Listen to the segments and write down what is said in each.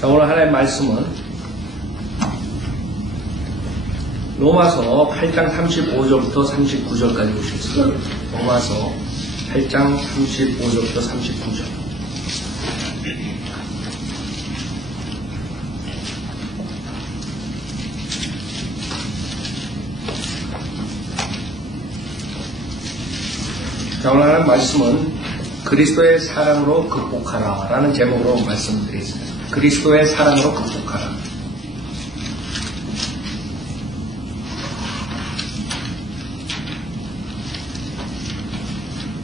자, 오늘 하나의 말씀은 로마서 8장 35절부터 39절까지 보시겠습니다. 로마서 8장 35절부터 39절. 자, 오늘 하는 말씀은 그리스도의 사랑으로 극복하라 라는 제목으로 말씀드리겠습니다. 그리스도의 사랑으로 극복하라.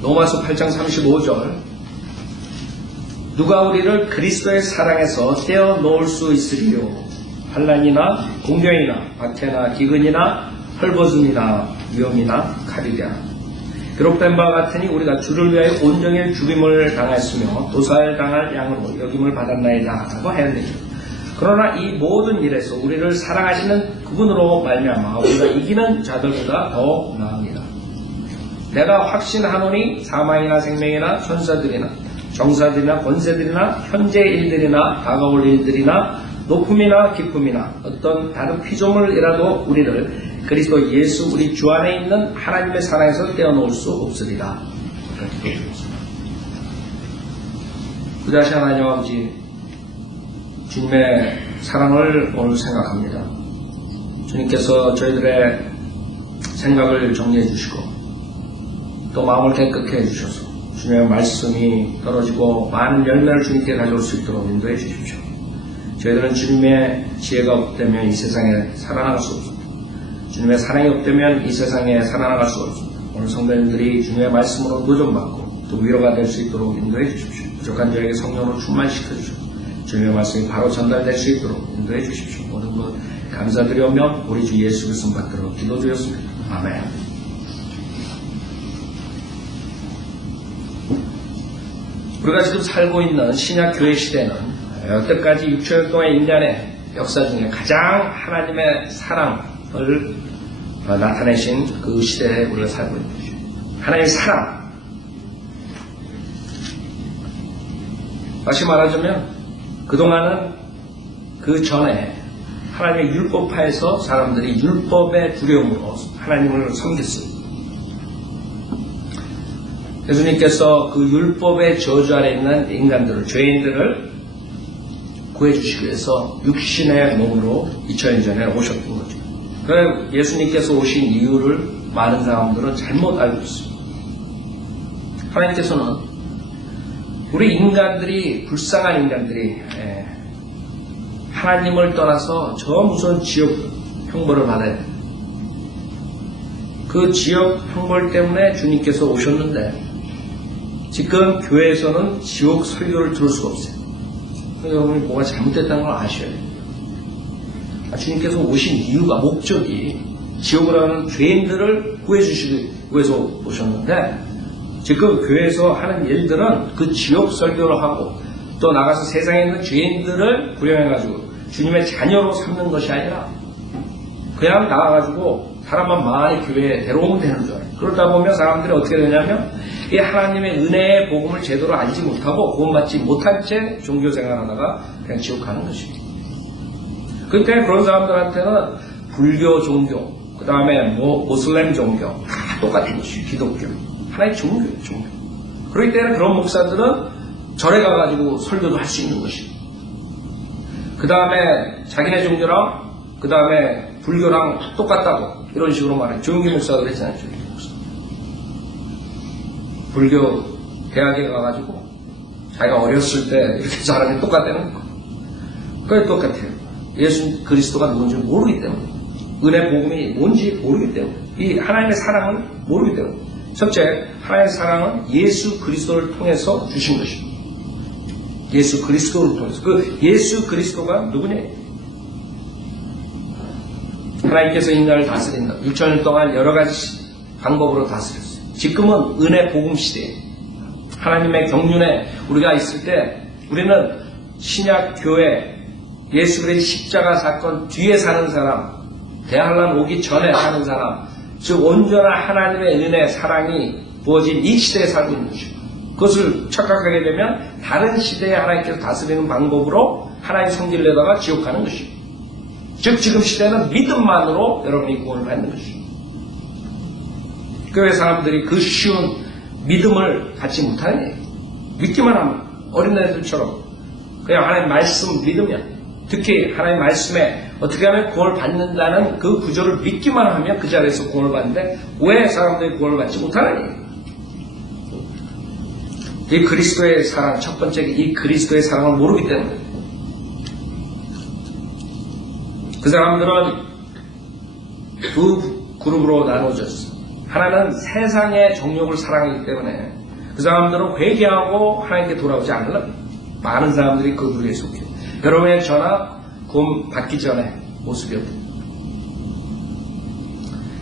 로마서 8장 35절. 누가 우리를 그리스도의 사랑에서 떼어놓을 수 있으리요? 환난이나 공경이나 박해나 기근이나 헐벗음이나 위험이나 칼이랴. 기록된 바와 같으니 우리가 주를 위하여 온종일 죽임을 당했으며 도살당할 양으로 여김을 받았나이다 라고 하였느니라. 그러나 이 모든 일에서 우리를 사랑하시는 그분으로 말미암아 우리가 이기는 자들보다 더 나으니라. 내가 확신하노니 사망이나 생명이나 천사들이나 정사들이나 권세들이나 현재 일들이나 다가올 일들이나 높음이나 깊음이나 어떤 다른 피조물이라도 우리를 그리스도 예수 우리 주 안에 있는 하나님의 사랑에서 떼어놓을 수 없으리라. 그 다시 하나님 아버지, 주님의 사랑을 오늘 생각합니다. 주님께서 저희들의 생각을 정리해 주시고 또 마음을 깨끗게 해주셔서 주님의 말씀이 떨어지고 많은 열매를 주님께 가져올 수 있도록 인도해 주십시오. 저희들은 주님의 지혜가 없다면 이 세상에 살아나갈 수 없습니다. 주님의 사랑이 없다면 이 세상에 살아나갈 수 없습니다. 오늘 성도님들이 주님의 말씀으로 도전받고 또 위로가 될 수 있도록 인도해 주십시오. 부족한 저에게 성령으로 충만시켜 주십시오. 주님의 말씀이 바로 전달될 수 있도록 인도해 주십시오. 모든 것 감사드리오며 우리 주 예수 그리스도 받들어 기도드렸습니다. 아멘. 우리가 지금 살고 있는 신약 교회 시대는 여태까지 6천년 동안의 인간의 역사 중에 가장 하나님의 사랑을 나타내신 그 시대에 우리가 살고 있는 것이죠. 하나님의 사랑. 다시 말하자면 그동안은 그 전에 하나님의 율법하에서 사람들이 율법의 두려움으로 하나님을 섬겼습니다. 예수님께서 그 율법의 저주 아래 있는 인간들을, 죄인들을 구해주시기 위해서 육신의 몸으로 2000년 전에 오셨던 거죠. 그래서 예수님께서 오신 이유를 많은 사람들은 잘못 알고 있습니다. 하나님께서는 우리 인간들이, 불쌍한 인간들이 하나님을 떠나서 저 무서운 지옥 형벌을 받아야 돼요. 그 지옥 형벌 때문에 주님께서 오셨는데 지금 교회에서는 지옥 설교를 들을 수가 없어요. 여러분이 뭐가 잘못됐다는 걸 아셔야 돼요. 주님께서 오신 이유가, 목적이 지옥을 하는 죄인들을 구해주시기 위해서 오셨는데 지금 교회에서 하는 일들은 그 지옥 설교를 하고 또 나가서 세상에 있는 죄인들을 구령해가지고 주님의 자녀로 삼는 것이 아니라 그냥 나가가지고 사람만 많이 교회에 데려오면 되는 줄 알아요. 그러다 보면 사람들이 어떻게 되냐면 이 하나님의 은혜의 복음을 제대로 알지 못하고 구원받지 못한 채 종교생활하다가 그냥 지옥 가는 것입니다. 그러니까 그런 사람들한테는 불교 종교, 그 다음에 모슬렘 종교 다 똑같은 것이에요. 기독교. 하나의 종교예요. 종교. 그렇기 때문에 그런 목사들은 절에 가가지고 설교도 할 수 있는 것이에요. 그 다음에 자기네 종교랑 그 다음에 불교랑 똑같다고 이런 식으로 말해요. 조용기 목사가 그랬잖아요. 조용기 목사. 불교 대학에 가가지고 자기가 어렸을 때 이렇게 잘하는 게 똑같다는 거. 그게 똑같아요. 예수 그리스도가 누군지 모르기 때문에, 은혜 복음이 뭔지 모르기 때문에, 이 하나님의 사랑을 모르기 때문에. 첫째, 하나님의 사랑은 예수 그리스도를 통해서 주신 것입니다. 예수 그리스도를 통해서. 그 예수 그리스도가 누구냐? 하나님께서 인간을 다스린다. 6천년 동안 여러 가지 방법으로 다스렸어요. 지금은 은혜 복음 시대에 하나님의 경륜에 우리가 있을 때 우리는 신약 교회 예수 그리스도의 십자가 사건 뒤에 사는 사람, 대환란 오기 전에 사는 사람, 즉 온전한 하나님의 은혜 사랑이 부어진 이 시대에 살고 있는 것이고 그것을 착각하게 되면 다른 시대에 하나님께서 다스리는 방법으로 하나님 성질내다가 지옥 가는 것이요. 즉 지금 시대는 믿음만으로 여러분이 구원을 받는 것이요. 교회 사람들이 그 쉬운 믿음을 갖지 못하는 얘기예요. 믿기만 하면 어린애들처럼 그냥 하나님 말씀 믿으면, 특히 하나님 말씀에 어떻게 하면 구원을 받는다는 그 구조를 믿기만 하면 그 자리에서 구원을 받는데 왜 사람들이 구원을 받지 못하는 얘기예요. 이 그리스도의 사랑, 첫 번째 이 그리스도의 사랑을 모르기 때문에 그 사람들은 두 그룹으로 나눠졌어. 하나는 세상의 정욕을 사랑하기 때문에 그 사람들은 회개하고 하나님께 돌아오지 않으려고. 많은 사람들이 그 부류에 속해요. 여러분의 저나 구원 받기 전에 모습이었다.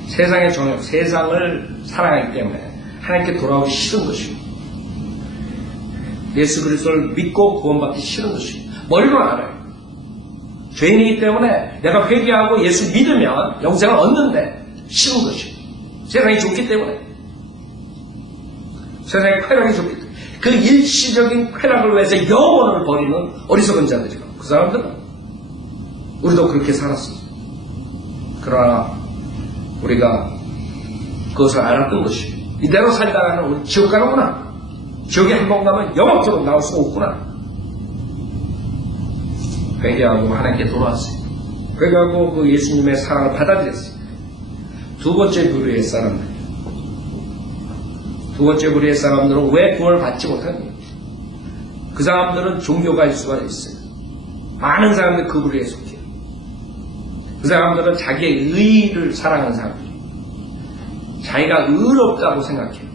세상의 정욕, 세상을 사랑하기 때문에 하나님께 돌아오기 싫은 것이고, 예수 그리스도를 믿고 구원받기 싫은 것이고, 머리로 알아요. 죄인이기 때문에 내가 회개하고 예수 믿으면 영생을 얻는데 싫은 것이고, 세상이 좋기 때문에, 세상의 쾌락이 좋기 때문에, 그 일시적인 쾌락을 위해서 영혼을 버리는 어리석은 자들이고, 그 사람들은 우리도 그렇게 살았어요. 그러나 우리가 그것을 알았던 것이, 이대로 살다가는 우리 지옥 가는구나, 지옥에 한 번 가면 영원토록 나올 수가 없구나. 회개하고 하나님께 돌아왔어요. 회개하고 그 예수님의 사랑을 받아들였어요. 두 번째 부류의 사람들, 두 번째 부류의 사람들은 왜 구원을 받지 못하는가? 그 사람들은 종교가일 수가 있어요. 많은 사람들이 그 부류에 속해요. 그 사람들은 자기의 의의를 사랑하는 사람들이에요. 자기가 의롭다고 생각해요.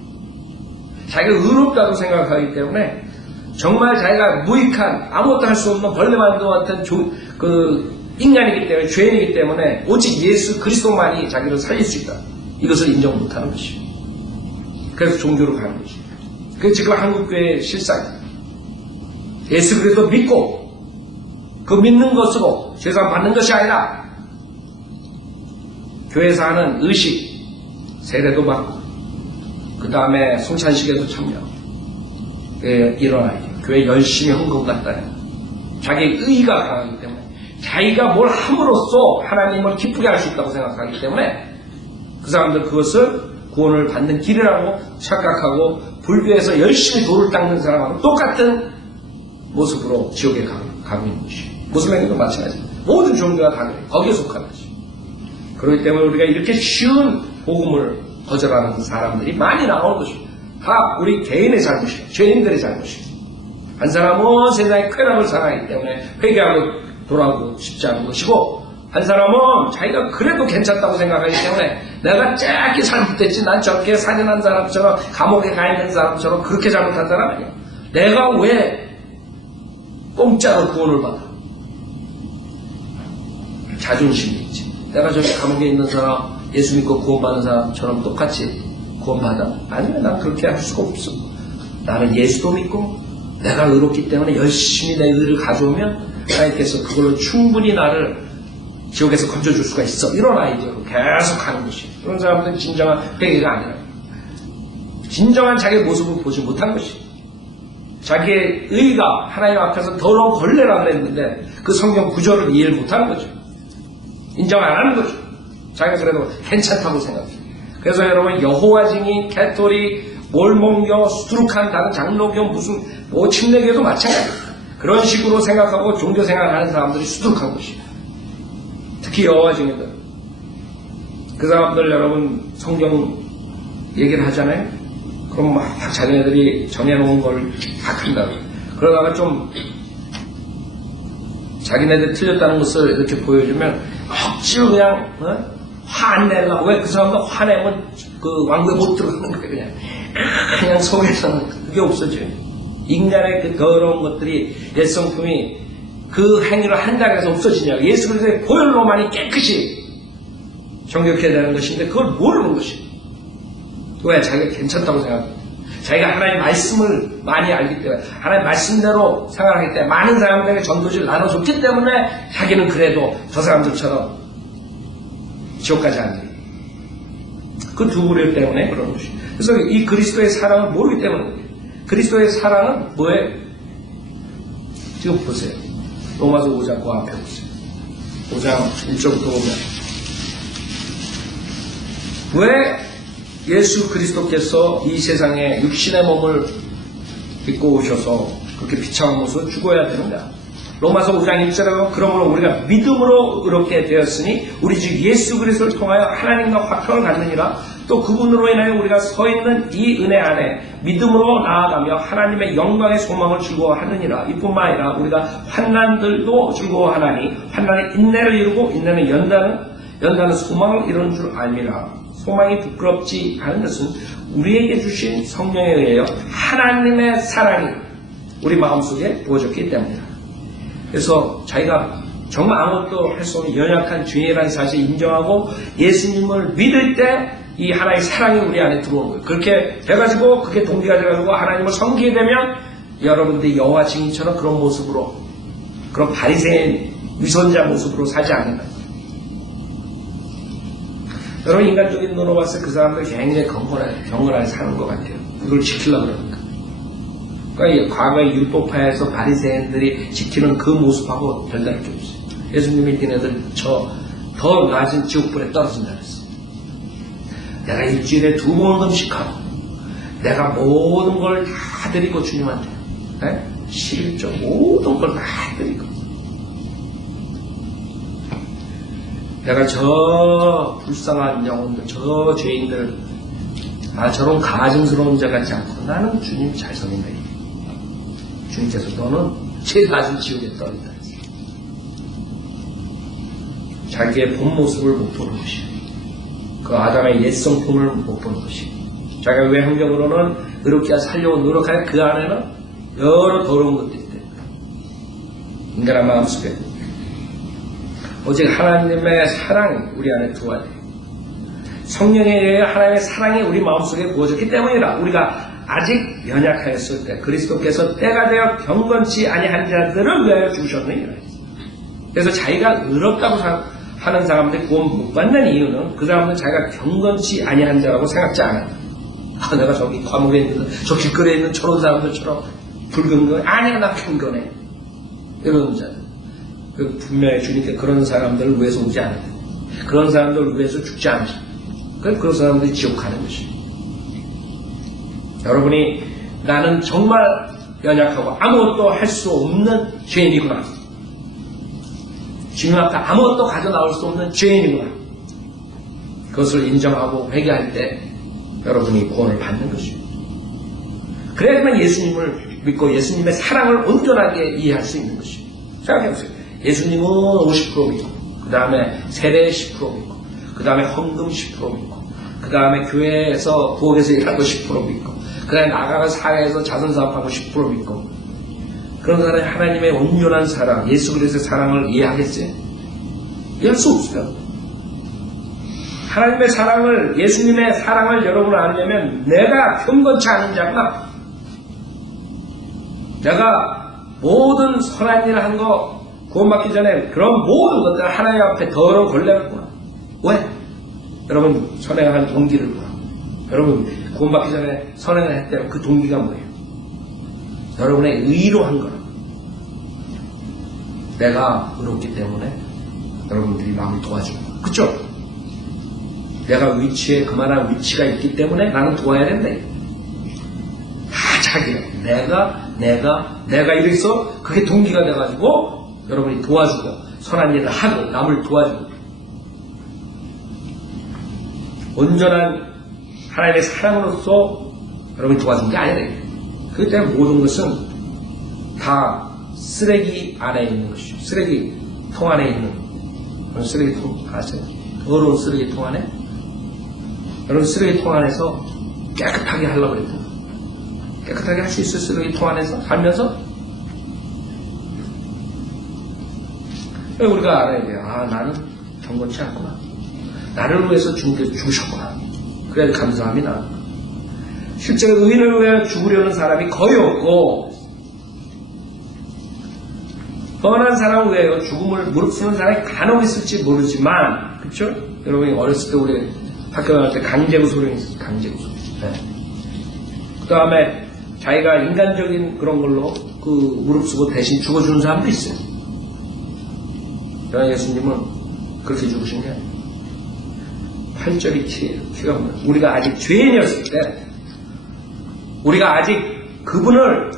자기가 의롭다고 생각하기 때문에 정말 자기가 무익한, 아무것도 할 수 없는 벌레만두 같은 인간이기 때문에, 죄인이기 때문에 오직 예수 그리스도만이 자기를 살릴 수 있다, 이것을 인정 못하는 것이에요. 그래서 종교로 가는 것이에요. 그게 지금 한국교회의 실상이에요. 예수 그리스도 믿고 그 믿는 것으로 죄상 받는 것이 아니라 교회에서 하는 의식, 세례도 받고 그 다음에 성찬식에도 참여하고 일어나야 돼요. 교회 열심히 한 것 같다. 자기의 의의가 강하기 때문에, 자기가 뭘 함으로써 하나님을 기쁘게 할 수 있다고 생각하기 때문에 그 사람들 그것을 구원을 받는 길이라고 착각하고 불교에서 열심히 돌을 닦는 사람하고 똑같은 모습으로 지옥에 가고 있는 것이에요. 무슬림도 마찬가지입니다. 모든 종교가 다 그래요. 거기에 속하는 것이에요. 그렇기 때문에 우리가 이렇게 쉬운 복음을 거절하는 사람들이 많이 나오는 것이에요. 다 우리 개인의 잘못이에요. 죄인들의 잘못이에요. 한 사람은 세상의 쾌락을 사랑하기 때문에 회개하고 돌아오고 싶지 않은 것이고, 한 사람은 자기가 그래도 괜찮다고 생각하기 때문에 내가 짧게 잘못됐지, 난 저렇게 살인한 사람처럼 감옥에 가 있는 사람처럼 그렇게 잘못한 사람 아니야. 내가 왜 공짜로 구원을 받아? 자존심이 있지. 내가 저기 감옥에 있는 사람, 예수 믿고 구원받은 사람처럼 똑같이 구원받아? 아니면 난 그렇게 할 수가 없어. 나는 예수도 믿고 내가 의롭기 때문에 열심히 내 의를 가져오면 하나님께서 그걸로 충분히 나를 지옥에서 건져줄 수가 있어. 이런 아이디어로 계속 하는 것이에요. 그런 사람들은 진정한 회개가 아니라, 진정한 자기의 모습을 보지 못한 것이에요. 자기의 의가 하나님 앞에서 더러운 걸레라 그랬는데 그 성경 구절을 이해를 못하는 거죠. 인정 안 하는 거죠. 자기가 그래도 괜찮다고 생각해요. 그래서 여러분, 여호와 증인, 캐토릭, 몰몬교, 수두룩한 다른 장로교, 무슨 침례교도 마찬가지입니다. 그런 식으로 생각하고 종교 생활을 하는 사람들이 수두룩한 것이에요. 특히 여호와 증인들, 그 사람들 여러분 성경 얘기를 하잖아요. 그럼 막 자기네들이 정해놓은 걸 다 한다고. 그러다가 좀 자기네들 틀렸다는 것을 이렇게 보여주면 억지로 그냥 화 안 내려고. 왜? 그 사람도 화내면 그 왕국에 못 들어가는 거예요. 그냥 속에서는 그게 없어져요. 인간의 그 더러운 것들이, 옛성품이 그 행위를 한다고 해서 없어지냐. 예수 그리스도의 보혈로만이 깨끗이 정결케 되는 것인데 그걸 모르는 것이에요. 왜? 자기가 괜찮다고 생각해요. 자기가 하나님의 말씀을 많이 알기 때문에, 하나님의 말씀대로 생각하기 때문에, 많은 사람들에게 전도지를 나눠줬기 때문에 자기는 그래도 저 사람들처럼 지옥까지 안 돼요. 그 두 부류 때문에 그런 것이에요. 그래서 이 그리스도의 사랑을 모르기 때문에, 그리스도의 사랑은 뭐예요? 지금 보세요. 로마서 5장 그 앞에 보세요. 5장 1절부터 보면 왜 예수 그리스도께서 이 세상에 육신의 몸을 입고 오셔서 그렇게 비참한 모습으로 죽어야 되는가? 로마서 5장 1절에 그러므로 우리가 믿음으로 의롭게 되었으니 우리 주 예수 그리스도를 통하여 하나님과 화평을 갖느니라. 또 그분으로 인하여 우리가 서 있는 이 은혜 안에 믿음으로 나아가며 하나님의 영광의 소망을 즐거워하느니라. 이뿐만 아니라 우리가 환난들도 즐거워하나니 환난의 인내를 이루고 인내는 연단은 소망을 이루는 줄 알미라. 소망이 부끄럽지 않은 것은 우리에게 주신 성령에 의하여 하나님의 사랑이 우리 마음속에 부어졌기 때문이다. 그래서 자기가 정말 아무것도 할 수 없는 연약한 죄인이라는 사실을 인정하고 예수님을 믿을 때 이 하나의 사랑이 우리 안에 들어오는 거예요. 그렇게 돼가지고 그게 동기가 돼가지고 하나님을 섬기게 되면 여러분들이 여호와 증인처럼 그런 모습으로 그런 바리새인 위선자 모습으로 사지 않는다. 여러분 인간적인 눈으로 봤을 때 그 사람들 굉장히 경건하게 사는 것 같아요. 이걸 지키려고 그러니까. 그러니까 과거의 율법파에서 바리새인들이 지키는 그 모습하고 별다를 게 없어요. 예수님이 니네들 더 낮은 지옥불에 떨어진다 그랬어요. 내가 일주일에 2번 음식하고 내가 모든 걸 다 드리고 주님한테 11조 모든 걸 다 드리고 내가 저 불쌍한 영혼들 저 죄인들 저런 가증스러운 자 같지 않고 나는 주님 잘 섬긴다. 주님께서 너는 제일 낮은 지옥에 떨어진다. 자기의 본 모습을 못 보는 것이야. 그 아담의 옛 성품을 못 보는 것이야. 자기가 외형적으로는 의롭게 살려고 노력하여 그 안에는 여러 더러운 것들이 있다. 인간의 마음속에 오직 하나님의 사랑이 우리 안에 들어와야 돼요. 성령에 의해 하나님의 사랑이 우리 마음속에 부어졌기 때문이라. 우리가 아직 연약하였을 때 그리스도께서 때가 되어 경건치 아니한 자들을 위하여 죽으셨느니라. 그래서 자기가 의롭다고 하는 사람들이 구원 못 받는 이유는 그 사람은 자기가 경건치 아니한 자라고 생각지 않아요. 내가 저기 과목에 있는 저 길거리에 있는 저런 사람들처럼 불경건해. 아니야 나 경건해. 이러는 자들. 분명히 주님께 그런 사람들을 위해서 오지 않아요. 그런 사람들을 위해서 죽지 않으셔. 그런 사람들이 지옥 가는 것이에요. 여러분이 나는 정말 연약하고 아무것도 할 수 없는 죄인이구나. 주님 앞에 아무것도 가져 나올 수 없는 죄인이구나. 그것을 인정하고 회개할 때 여러분이 구원을 받는 것입니다. 그래야만 예수님을 믿고 예수님의 사랑을 온전하게 이해할 수 있는 것입니다. 생각해보세요. 예수님은 50% 믿고 그 다음에 세례 10% 믿고 그 다음에 헌금 10% 믿고 그 다음에 교회에서 부엌에서 일하는 거 10% 믿고 그 다음에 나가서 사회에서 자선사업하고 10% 믿고 그런 사람이 하나님의 온전한 사랑 예수 그리스도의 사랑을 이해하겠어요? 이해할 수 없어요. 하나님의 사랑을 예수님의 사랑을 여러분 알려면 내가 경건치 않은 자가 내가 모든 선한 일을 한 거 구원받기 전에 그런 모든 것들 하나님 앞에 더러운 걸레를 구나. 왜? 여러분 선행한 동기를 구나. 여러분 구원받기 전에 선행을 했다면 그 동기가 뭐예요? 여러분의 의로 한 거라. 내가 의롭기 때문에 여러분들이 마음을 도와주는 거야. 그쵸? 내가 위치에 그만한 위치가 있기 때문에 나는 도와야 된다. 다 자기가 내가 이래서 그게 동기가 돼가지고 여러분이 도와주고 선한 일을 하고 남을 도와주고 온전한 하나님의 사랑으로서 여러분이 도와준 게 아니라 그렇기 때문에 모든 것은 다 쓰레기 안에 있는 것이죠. 쓰레기통 안에 있는 그런 쓰레기통 아세요? 더러운 쓰레기통 안에 여러분 쓰레기통 안에서 깨끗하게 하려고 그랬다. 깨끗하게 할 수 있어요? 쓰레기통 안에서 살면서? 우리가 알아야 돼요. 나는 경건치 않구나. 나를 위해서 주님께서 죽으셨구나. 그래야 감사함이 나는 거야. 실제로 의인을 위해 죽으려는 사람이 거의 없고 뻔한 사람을 위하여 죽음을 무릅쓰는 사람이 간혹 있을지 모르지만 그렇죠? 여러분이 어렸을 때 우리 학교 나갈 때 강제구소령이 있었어요. 강제구소령. 네. 그 다음에 자기가 인간적인 그런 걸로 그 무릅쓰고 대신 죽어주는 사람도 있어요. 그러나 예수님은 그렇게 죽으신 게 아니에요. 8절이 키가 없는 우리가 아직 죄인이었을 때 우리가 아직 그분을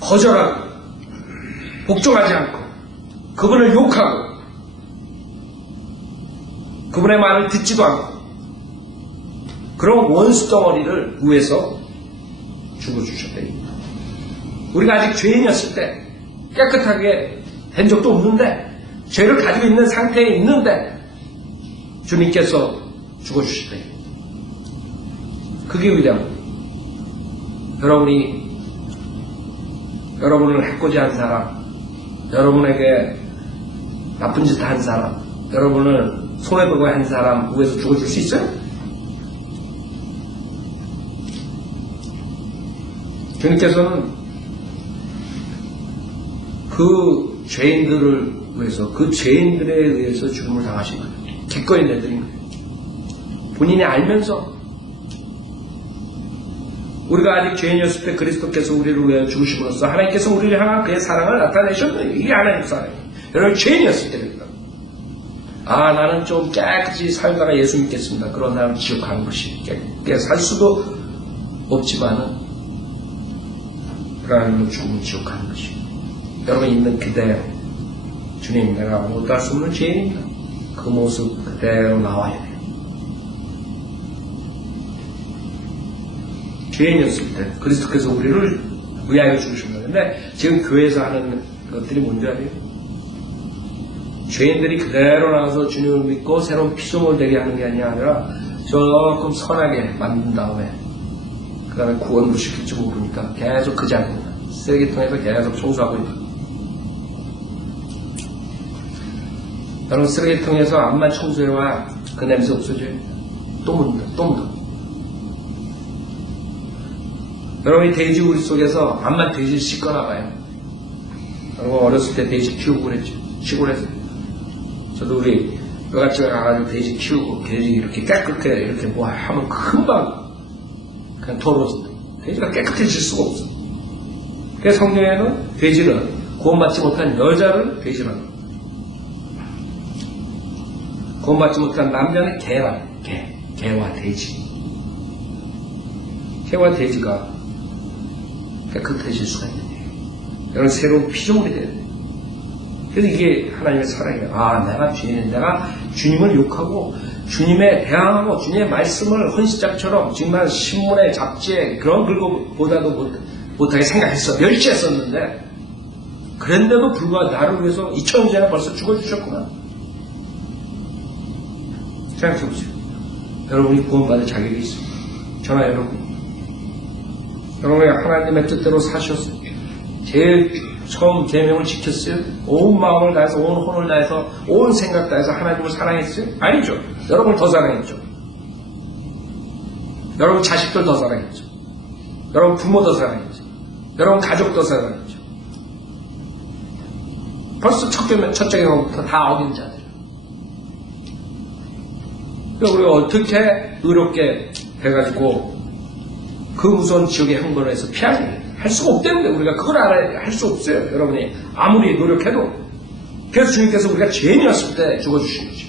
거절하고 복종하지 않고 그분을 욕하고 그분의 말을 듣지도 않고 그런 원수 덩어리를 위해서 죽어주셨대요. 우리가 아직 죄인이었을 때 깨끗하게 된 적도 없는데 죄를 가지고 있는 상태에 있는데 주님께서 죽어주셨대요. 그게 위대한 거예요. 여러분을 해코지 한 사람, 여러분에게 나쁜 짓 한 사람, 여러분을 손해보고 한 사람 위해서 죽어줄 수 있어요? 주님께서는 그 죄인들을 위해서, 그 죄인들에 의해서 죽음을 당하신 거예요. 기꺼이 내드린 거예요. 본인이 알면서 우리가 아직 죄인이었을 때 그리스도께서 우리를 위해 죽으심으로써 하나님께서 우리를 향한 그의 사랑을 나타내셨네요. 이게 하나님 사랑이에요. 여러분 죄인이었을 때입니다. 아, 나는 좀 깨끗이 살다가 예수 믿겠습니다. 그런 사람은 지옥 가는 것이 깨끗하게 살 수도 없지만은 그러한 죽음은 지옥 가는 것이에요. 여러분 있는 그대로 주님, 내가 못할 수 없는 죄인입니다. 그 모습 그대로 나와야 돼요. 죄인이었을 때 그리스도께서 우리를 위하여 죽으신 건데 지금 교회에서 하는 것들이 뭔지 알아요? 죄인들이 그대로 나와서 주님을 믿고 새로운 피조물 되게 하는 게 아니라 조금 선하게 만든 다음에 그 다음에 구원도 시킬지 모르니까 계속 그 자리입니다. 쓰레기통에서 계속 청소하고 있다. 여러분 쓰레기통에서 암만 청소해와 그 냄새 없어져요. 또 묻는다. 또 묻어. 여러분이 돼지우리 속에서 암만 돼지를 씻거나 봐요. 여러분 어렸을 때 돼지 키우고 그랬죠. 시골에서. 저도 우리 외갓집에 가가지고 돼지 키우고 돼지 이렇게 깨끗해 이렇게 뭐 하면 금방 그냥 더러워진다. 돼지가 깨끗해질 수가 없어. 그래서 성경에는 돼지는 구원받지 못한 여자를 돼지라고 합니다. 구원받지 못한 남자는 개라. 개와 돼지. 개와 돼지가 깨끗해질 수가 있는 거예요. 여러분 새로운 피조물이 돼야 돼요. 그래서 이게 하나님의 사랑이에요. 아, 내가 죄인은 내가 주님을 욕하고 주님에 대항하고 주님의 말씀을 헌시작처럼 정말 신문에 잡지에 그런 글보다도 못하게 생각했어. 멸시했었는데 그런데도 불구하고 나를 위해서 2000년 전에 벌써 죽어주셨구나. 생각해보세요. 여러분이 구원받을 자격이 있습니다. 저나 여러분이 하나님의 뜻대로 사셨어요. 제일 처음 계명을 지켰어요. 온 마음을 다해서 온 혼을 다해서 온 생각 다해서 하나님을 사랑했어요? 아니죠. 여러분을 더 사랑했죠. 여러분 자식들 더 사랑했죠. 여러분 부모 더 사랑했죠. 여러분 가족 더 사랑했죠. 벌써 첫째 경험부터 다 어긴 자들. 우리가 어떻게 의롭게 해가지고 그 무서운 지옥의 형벌에서 할 수가 없다는데 우리가 그걸 알아야 할 수 없어요. 여러분이 아무리 노력해도. 그래서 주님께서 우리가 죄인이었을 때 죽어주신 거죠.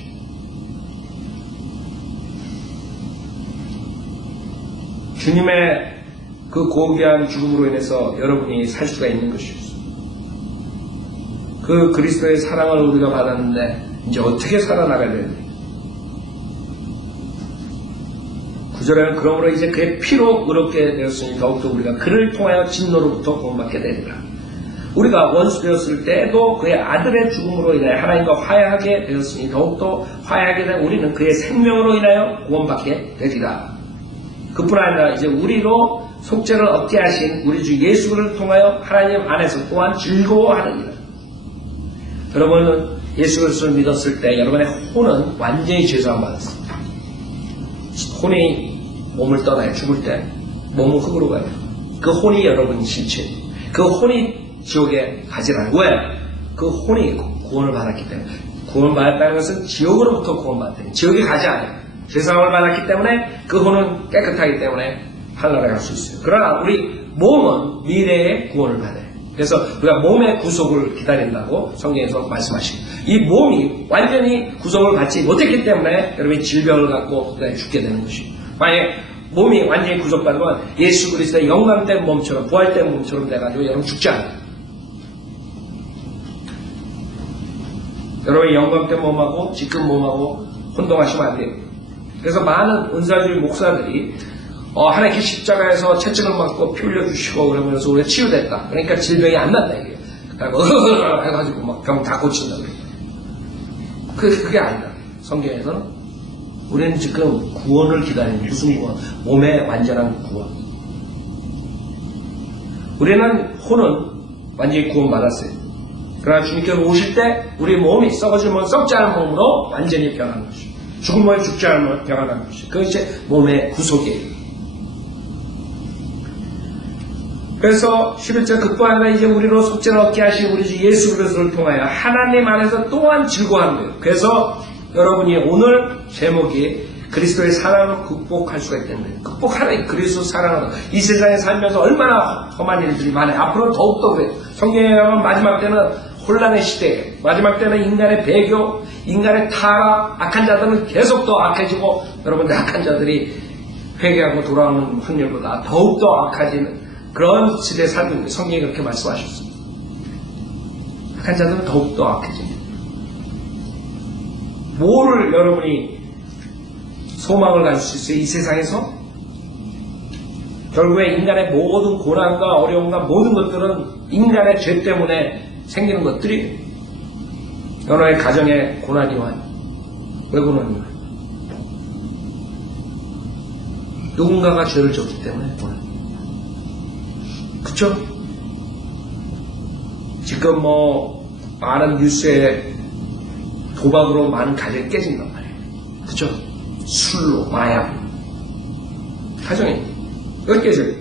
주님의 그 고귀한 죽음으로 인해서 여러분이 살 수가 있는 것이었어요. 그 그리스도의 사랑을 우리가 받았는데 이제 어떻게 살아나가야 되는지. 9절에는 그러므로 이제 그의 피로 의롭게 되었으니 더욱더 우리가 그를 통하여 진노로부터 구원받게 되리라. 우리가 원수 되었을 때도 그의 아들의 죽음으로 인하여 하나님과 화해하게 되었으니 더욱더 화해하게 된 우리는 그의 생명으로 인하여 구원받게 되리라. 그뿐 아니라 이제 우리로 속죄를 얻게 하신 우리 주 예수를 통하여 하나님 안에서 또한 즐거워하느니라. 여러분은 예수 그리스도를 믿었을 때 여러분의 혼은 완전히 죄사함 받았습니다. 혼이 몸을 떠나요. 죽을 때 몸은 흙으로 가요. 그 혼이 여러분 실체. 그 혼이 지옥에 가지 않아요. 왜? 그 혼이 구원을 받았기 때문에. 구원을 받았다는 것은 지옥으로부터 구원받았대요. 지옥에 가지 않아요. 죄사함을 받았기 때문에 그 혼은 깨끗하기 때문에 하늘나라에 갈 수 있어요. 그러나 우리 몸은 미래의 구원을 받아요. 그래서 우리가 몸의 구속을 기다린다고 성경에서 말씀하십니다. 이 몸이 완전히 구속을 받지 못했기 때문에 여러분이 질병을 갖고 죽게 되는 것이고, 만약에 몸이 완전히 구속받으면 예수 그리스도의 영광된 몸처럼, 부활된 몸처럼 돼가지고 여러분 죽지 않아요. 여러분의 영광된 몸하고 지금 몸하고 혼동하시면 안 돼요. 그래서 많은 은사주의 목사들이 하나님께 십자가에서 채찍을 맞고 피 흘려주시고 그러면서 우리가 치유됐다. 그러니까 질병이 안 난다 이게. 해가지고 막 병 다 고친다 그래. 그게 아니다. 성경에서는 우리는 지금 구원을 기다리는, 무슨 구원? 몸의 완전한 구원. 우리는 혼은 완전히 구원받았어요. 그러나 주님께서 오실 때 우리 몸이 썩어지면 썩지 않은 몸으로 완전히 변하는 것이죠. 죽은 몸이 죽지 않은 몸으로 변하는 것이죠. 그것이 몸의 구속이에요. 그래서 11절 극보하나 이제 우리로 속죄를 얻게 하신 우리 주 예수 그리스도를 통하여 하나님 안에서 또한 즐거워하는 거예요. 그래서 여러분이 오늘 제목이 그리스도의 사랑을 극복할 수가 있다는 거예요. 극복하는 그리스도 사랑을. 이 세상에 살면서 얼마나 험한 일들이 많아요. 앞으로 더욱더 그래요. 성경에 보면 마지막 때는 혼란의 시대, 마지막 때는 인간의 배교, 인간의 타락, 악한 자들은 계속 더 악해지고, 여러분들 악한 자들이 회개하고 돌아오는 확률보다 더욱더 악해지는 그런 시대에 살고 있는, 성경이 그렇게 말씀하셨습니다. 악한 자들은 더욱더 악해집니다. 뭐를 여러분이 소망을 가질 수 있어요? 이 세상에서? 결국에 인간의 모든 고난과 어려움과 모든 것들은 인간의 죄 때문에 생기는 것들이, 여러분의 가정에 고난이 와요. 왜 고난이 와요? 누군가가 죄를 졌기 때문에 고난. 그쵸? 지금 많은 뉴스에 도박으로 많은 가정이 깨진단 말이에요. 그쵸? 술로, 마약. 가정이 왜 깨져요?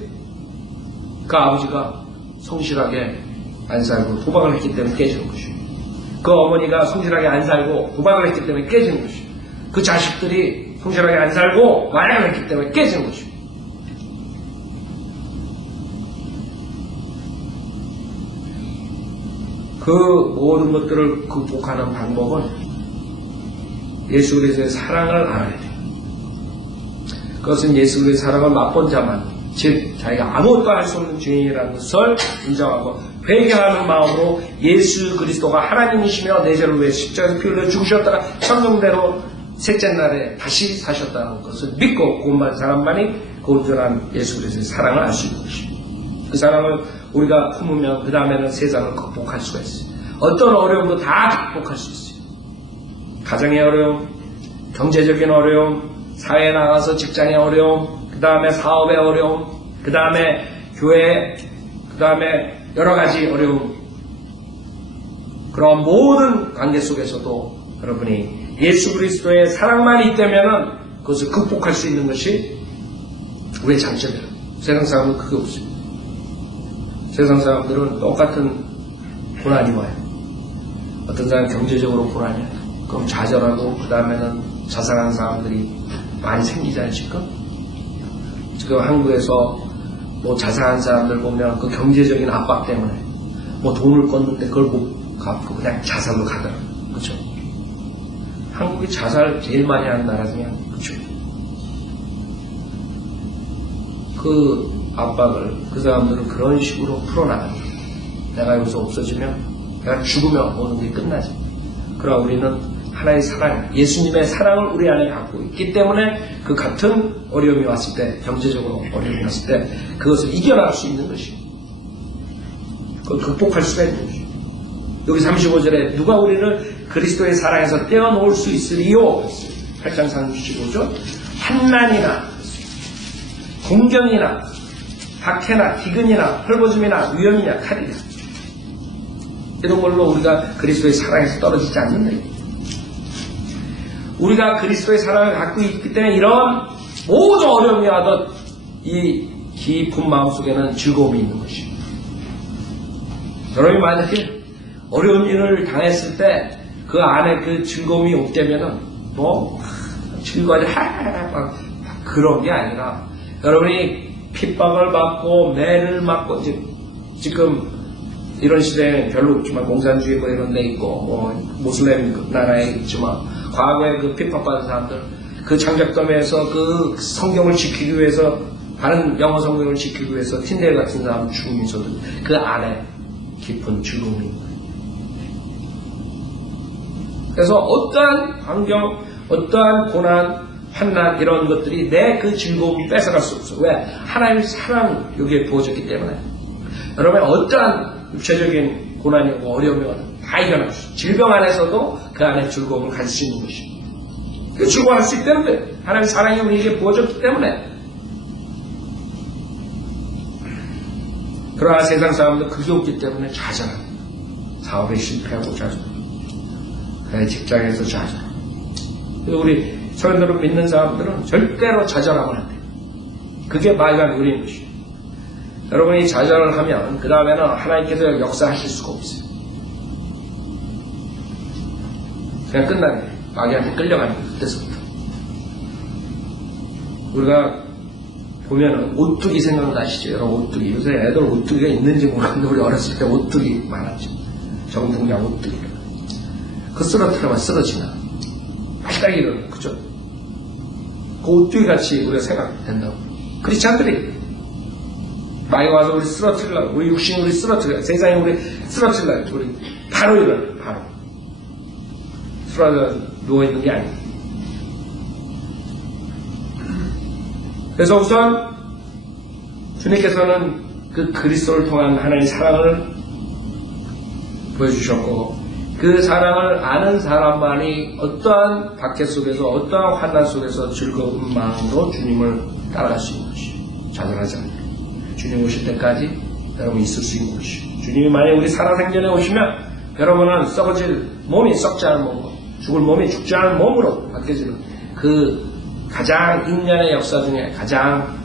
그 아버지가 성실하게 안 살고 도박을 했기 때문에 깨지는 것이에요. 그 어머니가 성실하게 안 살고 도박을 했기 때문에 깨지는 것이에요. 그 자식들이 성실하게 안 살고 마약을 했기 때문에 깨지는 것이에요. 그 모든 것들을 극복하는 방법은 예수 그리스도의 사랑을 알아야 돼요. 그것은 예수 그리스도의 사랑을 맛본 자만, 즉 자기가 아무것도 할 수 없는 죄인이라는 것을 인정하고 회개하는 마음으로 예수 그리스도가 하나님이시며 내 죄를 위해 십자가에서 피 흘려 죽으셨다가 성령대로 셋째 날에 다시 사셨다는 것을 믿고 구원받은 사람만이 그 온전한 예수 그리스도의 사랑을 알 수 있는 것입니다. 그 사랑을 우리가 품으면 그 다음에는 세상을 극복할 수가 있어요. 어떤 어려움도 다 극복할 수 있어요. 가정의 어려움, 경제적인 어려움, 사회에 나가서 직장의 어려움, 그 다음에 사업의 어려움, 그 다음에 교회, 그 다음에 여러 가지 어려움. 그런 모든 관계 속에서도 여러분이 예수 그리스도의 사랑만 있다면 그것을 극복할 수 있는 것이 우리의 장점이에요. 세상 사람은 그게 없어요. 세상 사람들은 똑같은 고난이 와요. 어떤 사람은 경제적으로 고난이 와요. 그럼 좌절하고 그 다음에는 자살하는 사람들이 많이 생기잖아요. 지금 한국에서 자살한 사람들 보면 그 경제적인 압박 때문에 돈을 껐는데 그걸 못 갚고 그냥 자살로 가더라고요. 그렇죠? 한국이 자살 제일 많이 하는 나라 중에 하나. 그렇죠? 그 압박을 그 사람들은 그런 식으로 풀어나가요. 내가 여기서 없어지면, 내가 죽으면 모든 게 끝나지. 그러나 우리는 하나의 사랑, 예수님의 사랑을 우리 안에 갖고 있기 때문에 그 같은 어려움이 왔을 때, 경제적으로 어려움이 왔을 때 그것을 이겨나갈 수 있는 것이에요. 그걸 극복할 수가 있는 것이에요. 여기 35절에 누가 우리를 그리스도의 사랑에서 떼어놓을 수 있으리요? 8장 35절. 환난이나 공경이나 박해나 기근이나 헐벗음이나 위험이나 칼이나 이런 걸로 우리가 그리스도의 사랑에서 떨어지지 않는다. 우리가 그리스도의 사랑을 갖고 있기 때문에 이런 모든 어려움이 와도 이 깊은 마음속에는 즐거움이 있는 것입니다. 여러분이 만약에 어려운 일을 당했을 때 그 안에 그 즐거움이 없다면은 즐거워하지 막 그런 게 아니라 여러분이 핍박을 받고 매를 맞고 지금 이런 시대에는 별로 없지만 공산주의 뭐 이런 데 있고 뭐 모슬렘 나라에 있지만 과거에 그 핍박받은 사람들 그 장작덤에서 그 성경을 지키기 위해서 다른 영어 성경을 지키기 위해서 틴데일 같은 사람 죽음이 있어도 그 안에 깊은 즐거움이 있는 거예요. 그래서 어떠한 환경, 어떠한 고난, 환난 이런 것들이 내 그 즐거움을 뺏어갈 수 없어. 왜? 하나님의 사랑이 여기에 부어졌기 때문에. 여러분 어떠한 육체적인 고난이 오고 어려움이 오든 다 이겨낼 수 있어요. 질병 안에서도 그 안에 즐거움을 가질 수 있는 것이에요. 그 즐거워할 수 있기 때문에 하나님의 사랑이 우리에게 부어졌기 때문에. 그러나 세상 사람들은 그게 없기 때문에 좌절합니다. 사업에 실패하고 좌절합니다. 직장에서 좌절합니다. 우리 성도를 믿는 사람들은 절대로 좌절하면 안 돼요. 그게 말과 의리인 것이에요. 여러분이 좌절을 하면 그 다음에는 하나님께서 역사하실 수가 없어요. 그냥 끝나는 거예요. 마귀한테 끌려가는 거예요. 그때서부터. 우리가 보면은 오뚜기 생각나시죠? 여러분 오뚜기. 요새 애들 오뚜기가 있는지 모르겠는데 우리 어렸을 때 오뚜기 많았죠. 정통장 오뚜기. 그 쓰러트려만 쓰러지나. 팔다기를 그죠? 그 오뚜기 같이 우리가 생각된다고. 크리스찬들이 많이 와서 우리 쓰러트리려고, 우리 육신이 우리 쓰러트리려고, 세상에 우리 쓰러트리려고, 우리 바로 일어나요, 바로. 쓰러져 누워있는 게 아니에요. 그래서 우선, 주님께서는 그 그리스도를 통한 하나님의 사랑을 보여주셨고, 그 사랑을 아는 사람만이 어떠한 박해 속에서, 어떠한 환난 속에서 즐거운 마음으로 주님을 따라갈 수 있는 것이에요. 좌절하지 않고. 주님 오실 때까지 여러분 있을 수 있는 것이에요. 주님이 만약 우리 살아생전에 오시면 여러분은 썩어질 몸이 썩지 않은 몸으로 죽을 몸이 죽지 않은 몸으로 바뀌어지는 그 가장 인간의 역사 중에 가장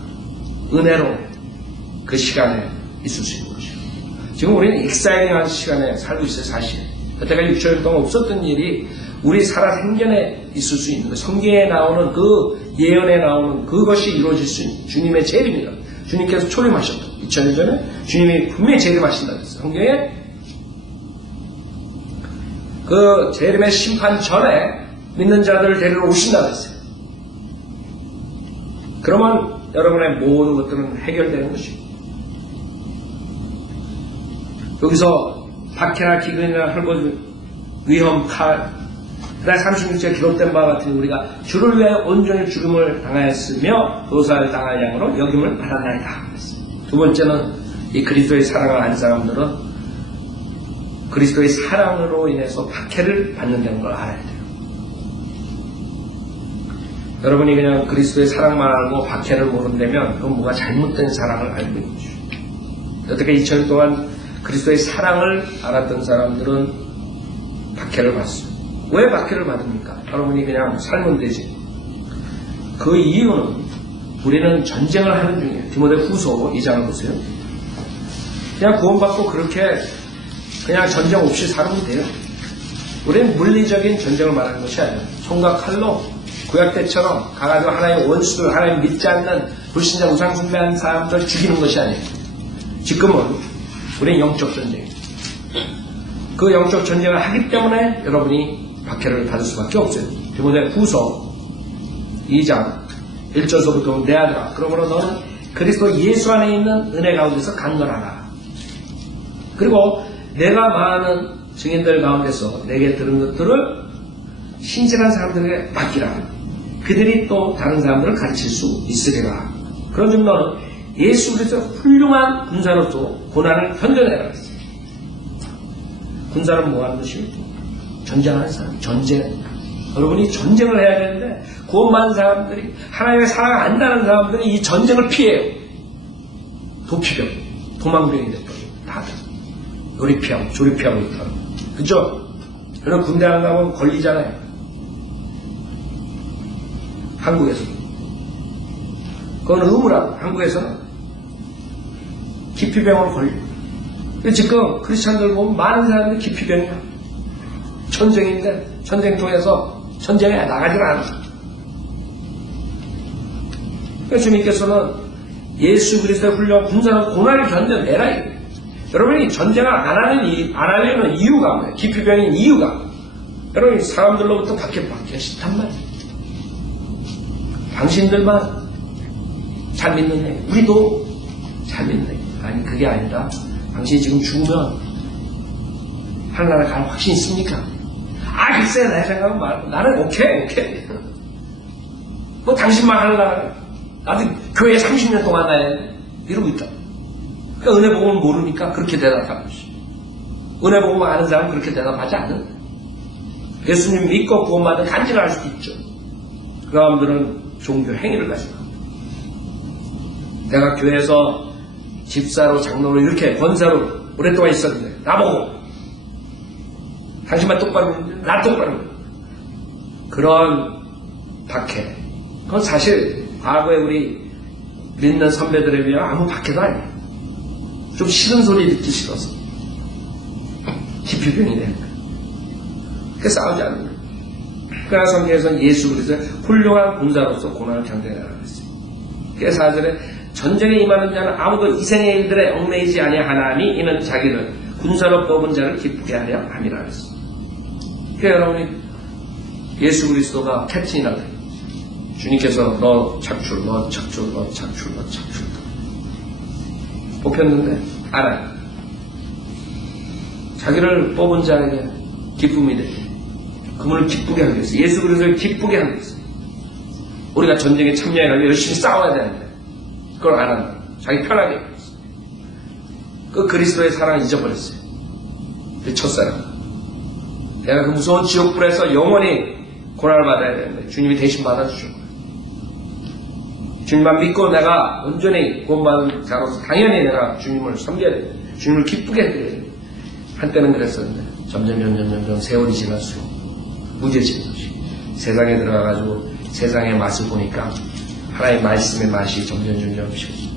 은혜로운 그 시간에 있을 수 있는 것이에요. 지금 우리는 익사이링한 시간에 살고 있어요. 사실 여태까지 6년 동안 없었던 일이 우리 살아생전에 있을 수 있는 것. 성경에 나오는 그 예언에 나오는 그것이 이루어질 수 있는 주님의 재림이다. 주님께서 초림하셨다. 2000년 전에 주님이 분명히 재림하신다고 했어요. 성경에 그 재림의 심판 전에 믿는 자들을 데리러 오신다고 했어요. 그러면 여러분의 모든 것들은 해결되는 것입니다. 여기서 박해나 기근이나 헐벗음, 위험, 칼, 그다음 36절에 기록된 바와 같은 우리가 주를 위하여 온전히 죽음을 당하였으며 도사를 당할 양으로 여김을 받았나이다. 두 번째는 이 그리스도의 사랑을 안 사람들은 그리스도의 사랑으로 인해서 박해를 받는다는 걸 알아야 돼요. 여러분이 그냥 그리스도의 사랑만 알고 박해를 모른다면 그건 뭐가 잘못된 사랑을 알고 있는 거죠. 여태까지 2000년 동안 그리스도의 사랑을 알았던 사람들은 박해를 받습니다. 왜 박해를 받습니까? 여러분이 그냥 살면 되지. 그 이유는 우리는 전쟁을 하는 중이에요. 디모데후서 2장을 보세요. 그냥 구원받고 그렇게 그냥 전쟁 없이 살면 돼요. 우리는 물리적인 전쟁을 말하는 것이 아니에요. 총과 칼로 구약 때처럼 가가지고 하나님의 원수들, 하나님 믿지 않는 불신자 우상 숭배하는 사람들 죽이는 것이 아니에요. 지금은 우리는 영적 전쟁이에요. 그 영적 전쟁을 하기 때문에 여러분이 박해를 받을 수밖에 없어요. 디모데후서 2장 1절서부터 내 아들아 그러므로 너는 그리스도 예수 안에 있는 은혜 가운데서 강건하라. 그리고 내가 많은 증인들 가운데서 내게 들은 것들을 신실한 사람들에게 맡기라. 그들이 또 다른 사람들을 가르칠 수 있으리라. 그런 즉 너는 예수 그리스도의 훌륭한 군사로서 고난을 견뎌내라. 군사는 뭐 하는 것입니까? 전쟁하는 사람, 전쟁. 여러분이 전쟁을 해야 되는데 구원받은 사람들이 하나님의 사랑을 안다는 사람들이 이 전쟁을 피해요. 도피병, 도망병이 됐거든요. 다들 요리피하고 조리피하고 있다고. 그죠? 여러분 군대 안 가면 걸리잖아요. 한국에서 그건 의무라고. 한국에서는 기피병으로 걸려요. 지금 크리스찬들 보면 많은 사람들이 기피병이야. 전쟁인데 전쟁통에서 전쟁에 나가질 않아. 그래서 주님께서는 예수 그리스도의 훌륭한 군사로 고난을 견뎌내라. 여러분이 전쟁을 안 하려는 이유가 뭐예요? 기피병인 이유가. 여러분이 사람들로부터 받기가 싫단 말이에요. 당신들만 잘 믿느냐? 우리도 잘 믿느냐? 아니, 그게 아니라, 당신이 지금 죽으면 하늘나라 갈 확신 있습니까? 아, 글쎄, 내 생각은 말고, 나는 오케이. 뭐, 당신만 하늘나라, 나도 교회 30년 동안 나야 이러고 있다. 그러니까 은혜 복음을 모르니까 그렇게 대답하는 것이. 은혜 복음을 아는 사람은 그렇게 대답하지 않는. 예수님 믿고 구원받은 간증할 수도 있죠. 그 사람들은 종교 행위를 가지고. 내가 교회에서 집사로, 장로로, 이렇게 권사로 오랫동안 있었는데, 나보고, 당신만 똑바로 믿는데, 나 똑바로 믿는데. 그런 박해. 그건 사실, 과거에 우리 믿는 선배들에 비하면 아무 박해도 아니에요. 좀 싫은 소리 듣기 싫어서. 기피병이 되는 거예요. 그게 싸우지 않는 거예요. 그러나 성경에서는 예수 그리스도의 훌륭한 군사로서 고난을 견뎌내라고 했어요. 그래서 4절에 전쟁에 임하는 자는 아무도 이생의 일들에 얽매이지 아니하나니 이는 자기를 군사로 뽑은 자를 기쁘게 하려 함이라 했어요. 그러니까 여러분이 예수 그리스도가 캡틴이라고 해요. 주님께서 너 착출 뽑혔는데 알아요. 자기를 뽑은 자에게 기쁨이 되게 그분을 기쁘게 하기 위해서 예수 그리스도를 기쁘게 하기 위해서 우리가 전쟁에 참여해서 열심히 싸워야 되는데 그걸 안 한다. 자기 편하게 했어. 그 그리스도의 사랑을 잊어버렸어요. 그 첫사랑. 내가 그 무서운 지옥불에서 영원히 고난을 받아야 되는데 주님이 대신 받아주셨고 주님만 믿고 내가 온전히 구원받은 자로서 당연히 내가 주님을 섬겨야 돼. 주님을 기쁘게 해드려야 돼. 한때는 그랬었는데 점점 세월이 지날수록 무뎌지는 것이 세상에 들어가가지고 세상의 맛을 보니까 하나의 말씀의 맛이 점점 식어져.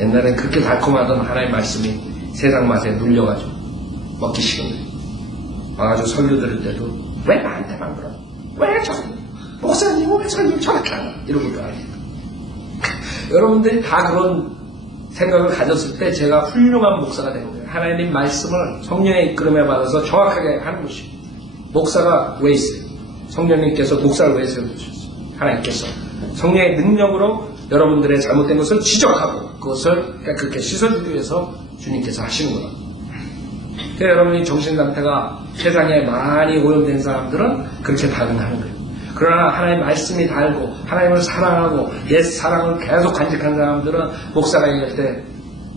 옛날엔 그렇게 달콤하던 하나의 말씀이 세상 맛에 눌려가지고 먹기 싫은 거예요. 와가지고 설교 들을 때도 왜 나한테만 그러? 왜 목사님은 왜 설교 저렇게 하나? 이러고 그러니까 여러분들이 다 그런 생각을 가졌을 때 제가 훌륭한 목사가 되는 거예요. 하나님 말씀을 성령의 이끌음에 받아서 정확하게 하는 것이. 목사가 왜 있어요? 성령님께서 목사를 왜 세워주셨어요? 하나님께서 성령의 능력으로 여러분들의 잘못된 것을 지적하고 그것을 깨끗하게 씻어주기 위해서 주님께서 하시는 거예요. 그러니까 여러분이 정신상태가 세상에 많이 오염된 사람들은 그렇게 반응하는 거예요. 그러나 하나님의 말씀이 달고 하나님을 사랑하고 옛 사랑을 계속 간직한 사람들은 목사가 얘기할 때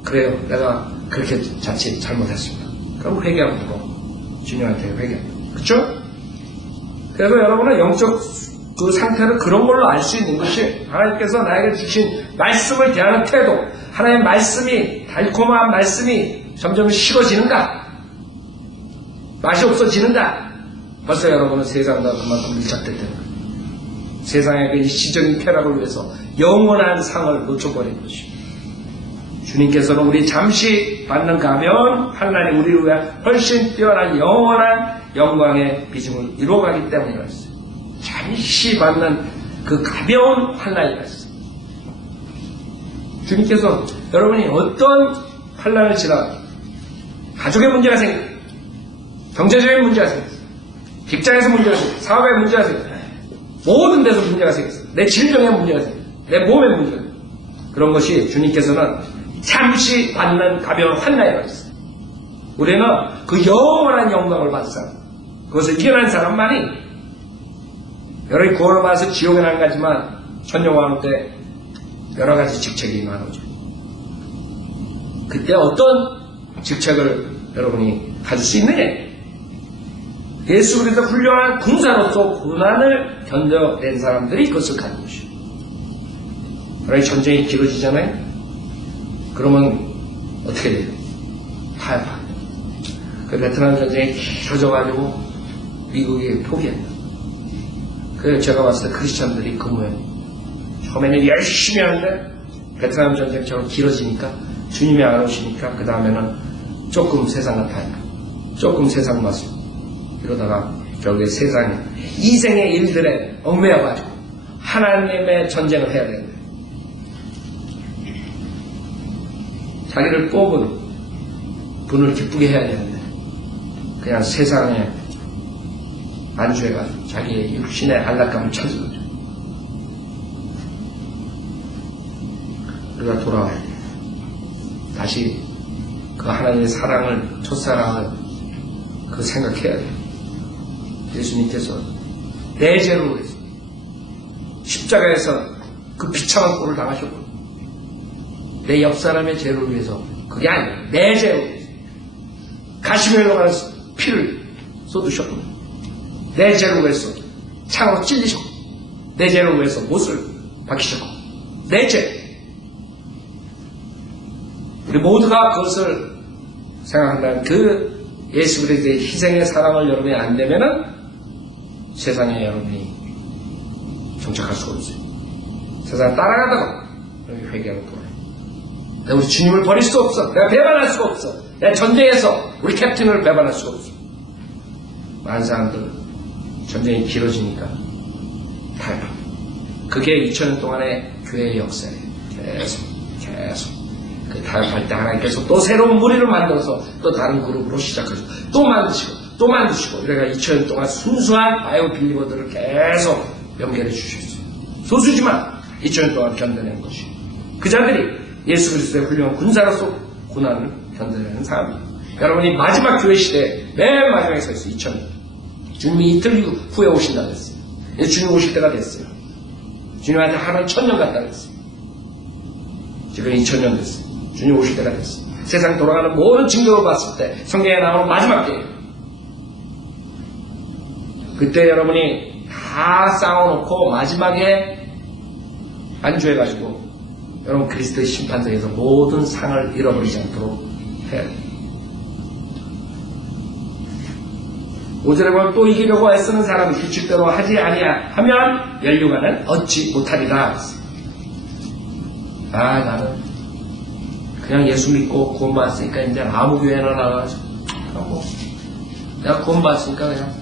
그래요. 내가 그렇게 자칫 잘못했습니다. 그럼 회개하고 주님한테 회개합니다. 그렇죠? 그래서 여러분은 영적 그 상태를 그런 걸로 알 수 있는 것이 하나님께서 나에게 주신 말씀을 대하는 태도, 하나님의 말씀이 달콤한 말씀이 점점 식어지는가? 맛이 없어지는가? 벌써 여러분은 세상과 그만큼 밀착됐다는 거예요. 세상의 그 일시적인 쾌락을 위해서 영원한 상을 놓쳐버린 것이. 주님께서는 우리 잠시 받는 가벼운 환난이 우리를 위해 훨씬 뛰어난 영원한 영광의 비중을 이루어가기 때문이라 했어요. 잠시 받는 그 가벼운 환난이라 했어요. 주님께서 여러분이 어떤 환난을 지나 가족의 문제가 생겨, 경제적인 문제가 생겨, 직장에서 문제가 생겨, 사업에 문제가 생겨, 모든 데서 문제가 생겼어요. 내 질병에 문제가 생겼어요. 내 몸에 문제가 생겼어요. 그런 것이 주님께서는 잠시 받는 가벼운 환난이라고 했어요. 우리는 그 영원한 영광을 받은 사람, 그것을 이겨낸 사람만이 여러분이 구원을 받아서 지옥에 안 가지만 천년왕후 때 여러 가지 직책이 나오죠. 그때 어떤 직책을 여러분이 가질 수 있느냐? 예수 그리스도 훌륭한 군사로서 고난을 견뎌낸 사람들이 그것을 가진 것이에요. 그러니 전쟁이 길어지잖아요? 그러면 어떻게 돼요? 타협하고. 그 베트남 전쟁이 길어져가지고 미국이 포기했다. 그래서 제가 봤을 때 크리스찬들이 그 모양. 처음에는 열심히 하는데 베트남 전쟁처럼 길어지니까 주님이 안 오시니까 그 다음에는 조금 세상 같아요. 조금 세상 맛을. 이러다가 결국에 세상에 이생의 일들에 얽매여가지고 하나님의 전쟁을 해야 되는데 자기를 뽑은 분을 기쁘게 해야 되는데 그냥 세상에 안주해가지고 자기의 육신의 안락감을 찾은 거죠. 우리가 돌아와야 돼요. 다시 그 하나님의 사랑을, 첫사랑을 그 생각해야 돼요. 예수님께서 내 죄를 위해서 십자가에서 그 비참한 꼴을 당하셨고 내 옆사람의 죄를 위해서 그게 아니에요. 내 죄를 위해서 가시멜로 가는 피를 쏟으셨고 내 죄를 위해서 창으로 찔리셨고 내 죄를 위해서 못을 박히셨고 내 죄 우리 모두가 그것을 생각한다면 그 예수 그리스도의 희생의 사랑을 여러분이 안 되면은 세상에 여러분이 정착할 수가 없어요. 세상 따라가다가 여러분이 회개하고 돌아요. 내가 우리 주님을 버릴 수 없어. 내가 배반할 수가 없어. 내가 전쟁에서 우리 캡틴을 배반할 수가 없어. 많은 사람들 전쟁이 길어지니까 타협. 그게 2000년 동안의 교회의 역사예요. 계속. 그 타협할 때 하나님께서 또 새로운 무리를 만들어서 또 다른 그룹으로 시작하시고 또 만드시고 그래가 2000년 동안 순수한 바이오 빌리버들을 계속 연결해 주셨어요. 소수지만 2000년 동안 견뎌낸 것이 그 자들이 예수 그리스도의 훌륭한 군사로서 고난을 견뎌내는 사람입니다. 여러분이 마지막 교회 시대에 맨 마지막에 서 있어요. 2000년 주님이 이틀 후에 오신다고 했어요. 이제 주님 오실 때가 됐어요. 주님한테 하나님 1000년 갔다 그랬어요. 지금 2000년 됐어요. 주님 오실 때가 됐어요. 세상 돌아가는 모든 징조를 봤을 때 성경에 나오는 마지막 때예요. 그때 여러분이 다 쌓아놓고 마지막에 안주해가지고 여러분 그리스도의 심판대에서 모든 상을 잃어버리지 않도록 해야 돼요. 5절에 보면 또 이기려고 애쓰는 사람이 규칙대로 하지 아니하면 면류관은 얻지 못하리라. 나는 그냥 예수 믿고 구원받았으니까 이제 아무 교회나 나가가지고 내가 구원받았으니까 그냥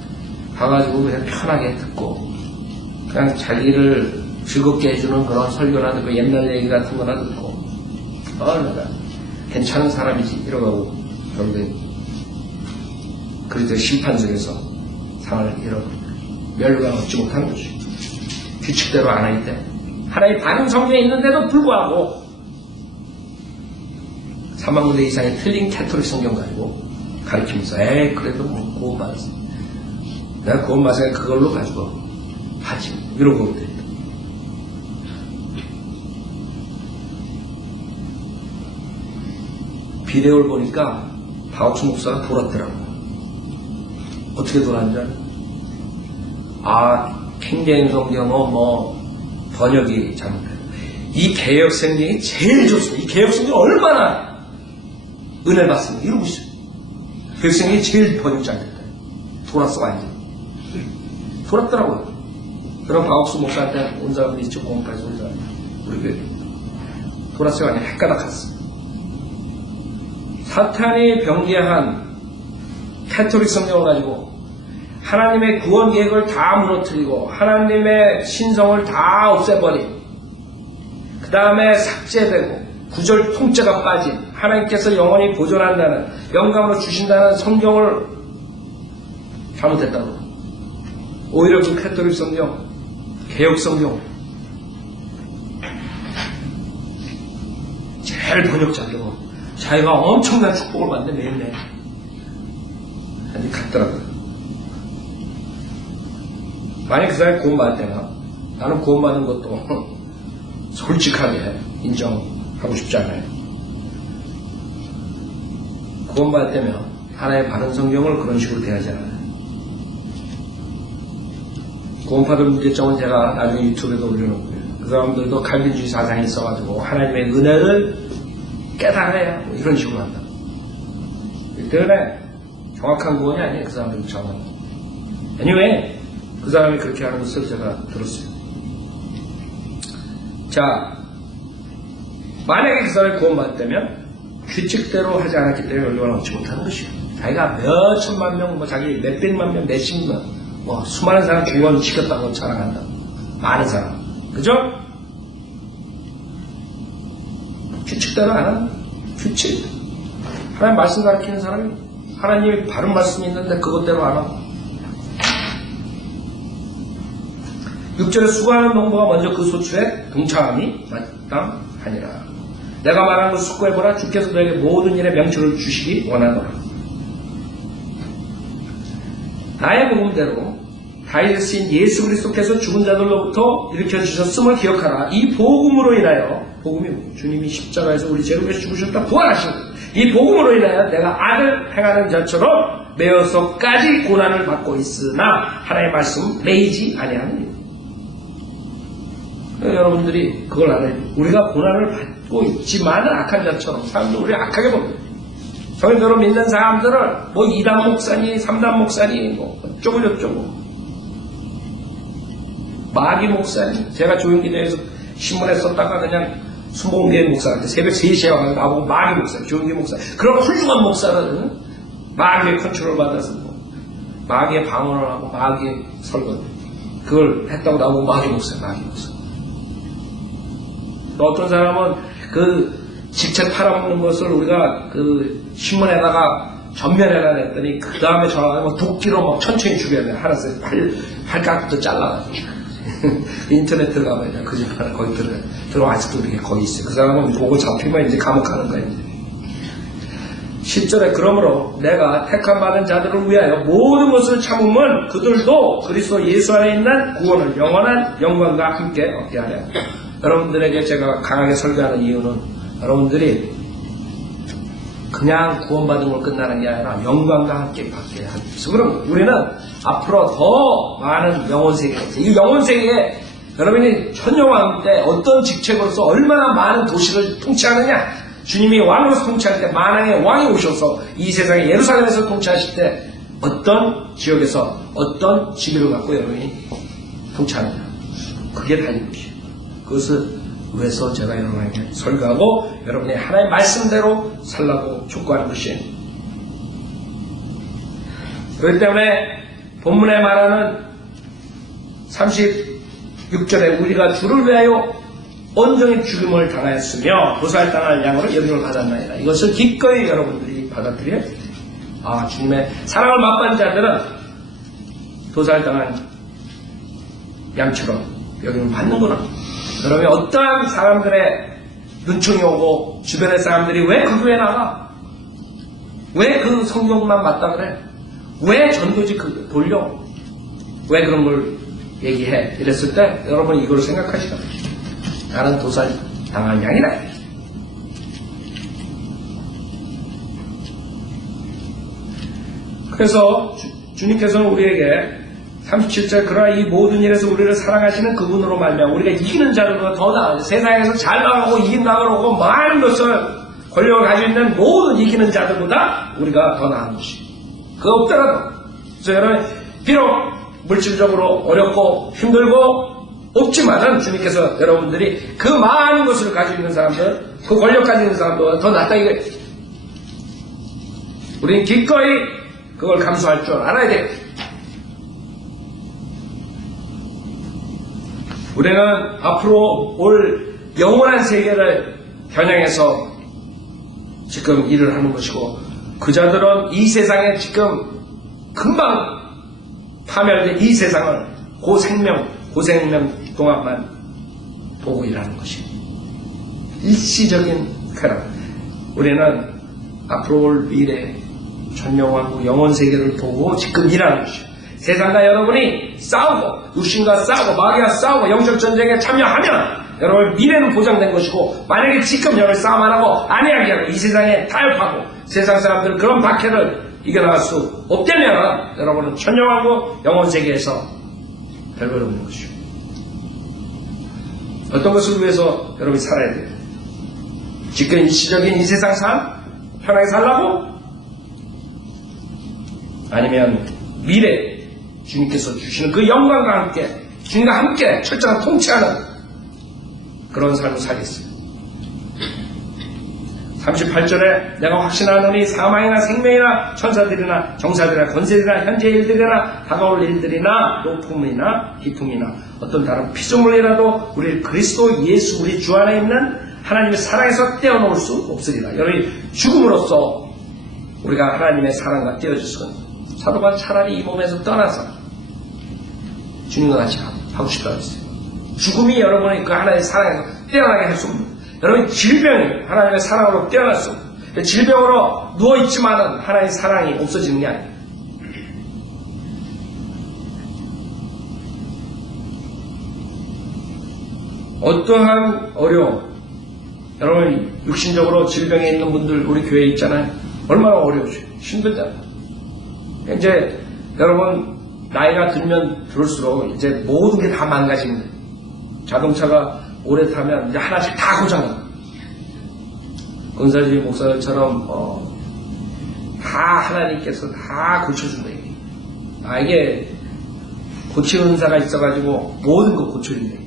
가가지고 그냥 편하게 듣고 그냥 자기를 즐겁게 해주는 그런 설교나 듣고 옛날 얘기 같은 거나 듣고 내가 괜찮은 사람이지 이러고 결국에 그리스도의 심판석에서 상을 잃어버리고 멸류관 얻지 못하는 것이 규칙대로 안 하기 때문에 하나의 반응 성경에 있는데도 불구하고 3만 군데 이상의 틀린 캐톨릭 성경 가지고 가르치면서 그래도 뭐 구원받았어. 내가 구원받았으니까 그걸로 가지고 하지. 이러고 그랬다. 비데오를 보니까 바옥스 목사가 돌았더라고요. 어떻게 돌았는지 킹제임 성경은 번역이 잘못돼요. 이 개역 성경이 제일 좋습니다. 이 개역 성경이 얼마나 은혜를 받습니다. 이러고 있어요. 개역 성경이 제일 번역 잘 됐다. 돌았어 완전. 돌았더라고요. 그럼 바옥스 목사한테 온 사람들이 이쪽 공원까지 온 사람 우리 교회 돌았어요. 완전 헷가닥했어. 사탄이 병기한 캐톨릭 성경을 가지고 하나님의 구원 계획을 다 무너뜨리고 하나님의 신성을 다 없애버린 그 다음에 삭제되고 구절 통째가 빠진 하나님께서 영원히 보존한다는 영감으로 주신다는 성경을 잘못했다고. 오히려 그 캐톨릭 성경 개역 성경 제일 번역 잘 되고 자기가 엄청난 축복을 받는데 매일매일 아니 같더라고요. 만약 그 사람이 구원받을 때나 나는 구원받은 것도 솔직하게 인정하고 싶지 않아요. 구원받을 때면 하나의 바른 성경을 그런 식으로 대하지 않아요. 구원받을 문제점은 제가 나중에 유튜브에도 올려놓고요. 그 사람들도 칼빈주의 사상이 있어가지고 하나님의 은혜를 깨달아야 뭐 이런 식으로 한다. 이 때문에 정확한 구원이 아니에요. 그 사람들도 정확한. anyway, 그 사람이 그렇게 하는 것을 제가 들었어요. 자, 만약에 그 사람이 구원받았다면 규칙대로 하지 않았기 때문에 연료를 얻지 못하는 것이에요. 자기가 몇 천만 명, 자기 몇 백만 명, 몇십 명, 수많은 사람 구원시켰다고 자랑한다. 많은 사람. 그죠? 규칙대로 안 하는 규칙. 하나님 말씀 가르치는 사람이 하나님이 바른 말씀이 있는데 그것대로 안 하고 6절에 수고하는 농부가 먼저 그 소출에 동참함이 마땅하니라. 내가 말한 걸 숙고해보라. 주께서 너에게 모든 일에 명철을 주시기 원하노라. 나의 복음대로 다윗의 시인 예수 그리스도께서 죽은 자들로부터 일으켜주셨음을 기억하라. 이 복음으로 인하여, 복음이 주님이 십자가에서 우리 죄를 위해서 죽으셨다 부활하신 이 복음으로 인하여 내가 악을 행하는 자처럼 매어서까지 고난을 받고 있으나 하나님의 말씀 매이지 아니하느니라. 여러분들이 그걸 알아야 돼요. 우리가 고난을 받고 있지만은 악한 자처럼 사람들이 우리를 악하게 봅니다. 성인들로 믿는 사람들을 뭐 2단 목사니 3단 목사니 뭐 어쩌고 저쩌고 마귀 목사니 제가 조용기도에서 신문에 썼다가 그냥 순복음교회 목사한테 새벽 3시에 와서 나보고 마귀 목사, 조용기 목사 그런 훌륭한 목사는 마귀의 컨트롤 받아서 뭐 마귀의 방언을 하고 마귀의 설건 그걸 했다고 나보고 마귀 목사, 마귀 목사. 또 어떤 사람은 그 직책 팔아먹는 것을 우리가 그 신문에다가 전면에다 냈더니 그 다음에 전화가 뭐 도끼로 막 천천히 죽여야 돼. 하나씩 팔깍부터 잘라가지고. 인터넷 들어가면 그 집 하나 거기 들어가 아직도 그게 거기 있어요. 그 사람은 보고 잡히면 이제 감옥 가는 거예요. 10절에 그러므로 내가 택함 받은 자들을 위하여 모든 것을 참으면 그들도 그리스도 예수 안에 있는 구원을 영원한 영광과 함께 얻게 하려. 여러분들에게 제가 강하게 설교하는 이유는 여러분들이 그냥 구원받은 걸 끝나는 게 아니라 영광과 함께 받게 하기 위해서. 그럼 우리는 앞으로 더 많은 영혼세계가 있어요. 이 영혼세계에 여러분이 천년왕 때 어떤 직책으로서 얼마나 많은 도시를 통치하느냐. 주님이 왕으로서 통치할 때 만왕의 왕이 오셔서 이 세상에 예루살렘에서 통치하실 때 어떤 지역에서 어떤 지위를 갖고 여러분이 통치하느냐. 그게 달린 것이에요. 그것을 위해서 제가 여러분에게 설교하고 여러분의 하나님의 말씀대로 살라고 촉구하는 것이에요. 그렇기 때문에 본문에 말하는 36절에 우리가 주를 위하여 온전히 죽임을 당하였으며 도살당할 양으로 여김을 받았나이다. 이것을 기꺼이 여러분들이 받아들여야 돼요. 아, 주님의 사랑을 맛본 자들은 도살당한 양처럼 여김을 받는구나. 그러면 어떠한 사람들의 눈총이 오고 주변의 사람들이 왜 그 교회 나가? 왜 그 성경만 맞다 그래? 왜 전도지 돌려? 왜 그런 걸 얘기해? 이랬을 때 여러분 이걸 생각하시라. 나는 도살 당한 양이다. 그래서 주님께서는 우리에게 37절 그러나 이 모든 일에서 우리를 사랑하시는 그분으로 말미암아 우리가 이기는 자들보다 더 나아요. 세상에서 잘 나가고 이긴 나가고 많은 것을 권력을 가지고 있는 모든 이기는 자들보다 우리가 더 나은 것이 그거 없더라도. 그래서 여러분 비록 물질적으로 어렵고 힘들고 없지만은 주님께서 여러분들이 그 많은 것을 가지고 있는 사람들 그 권력 가지고 있는 사람들보다 더 낫다 이거예요. 우리는 기꺼이 그걸 감수할 줄 알아야 돼요. 우리는 앞으로 올 영원한 세계를 겨냥해서 지금 일을 하는 것이고 그 자들은 이 세상에 지금 금방 파멸된 이 세상을 고생명 동안만 보고 일하는 것이고 일시적인 쾌락. 우리는 앞으로 올 미래 전영왕국 영원 세계를 보고 지금 일하는 것이고 세상과 여러분이 싸우고 육신과 싸우고 마귀와 싸우고 영적 전쟁에 참여하면 여러분 미래는 보장된 것이고 만약에 지금 여러분이 싸움 안 하고 안해하게 하고 이 세상에 타협하고 세상 사람들 그런 박해를 이겨나갈 수 없다면 여러분은 천영왕국 영원 세계에서 별별 없는 것이고 어떤 것을 위해서 여러분이 살아야 돼요? 지금 일시적인 이 세상 삶 편하게 살라고? 아니면 미래 주님께서 주시는 그 영광과 함께 주님과 함께 철저한 통치하는 그런 삶을 살겠습니다. 38절에 내가 확신하노니 사망이나 생명이나 천사들이나 정사들이나 권세들이나 현재 일들이나 다가올 일들이나 높음이나 기쁨이나 어떤 다른 피조물이라도 우리 그리스도 예수 우리 주 안에 있는 하나님의 사랑에서 떼어놓을 수 없으리라. 여러분, 죽음으로써 우리가 하나님의 사랑과 떼어질 수가 있습니다. 사도 바울은 차라리 이 몸에서 떠나서 주님과 같이 하고 싶다고 했어요. 죽음이 여러분의 그 하나님의 사랑에서 떼어나게 할 수 없는, 여러분 질병이 하나님의 사랑으로 떼어날 수 없는, 질병으로 누워있지만은 하나님의 사랑이 없어지는 게 아니에요. 어떠한 어려움, 여러분 육신적으로 질병에 있는 분들 우리 교회에 있잖아요. 얼마나 어려우죠. 힘들잖아요. 이제 여러분 나이가 들면 들을수록 이제 모든 게 다 망가집니다. 자동차가 오래 타면 이제 하나씩 다 고장나. 은사주의 목사들처럼 다 하나님께서 다 고쳐준다. 이게 고치는 은사가 있어가지고 모든 거 고쳐준다.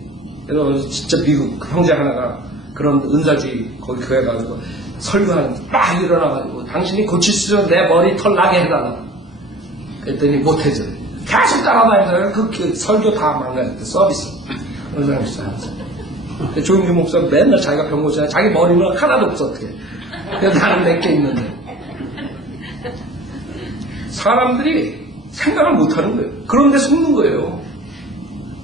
그래서 진짜 미국 형제 하나가 그런 은사주의 거기 교회 가지고 설교하는데 막 일어나가지고 당신이 고칠 수 있는 내 머리 털 나게 해달라. 그랬더니 못해줘. 계속 따라다니면서 그 설교 다 망가졌대. 서비스. 그런 사람이 있어요. 조용규 목사 맨날 자기가 병 고치잖아. 자기 머리는 하나도 없어. 어떻게. 그래서 나는 몇 개 있는데. 사람들이 생각을 못하는 거예요. 그런데 속는 거예요.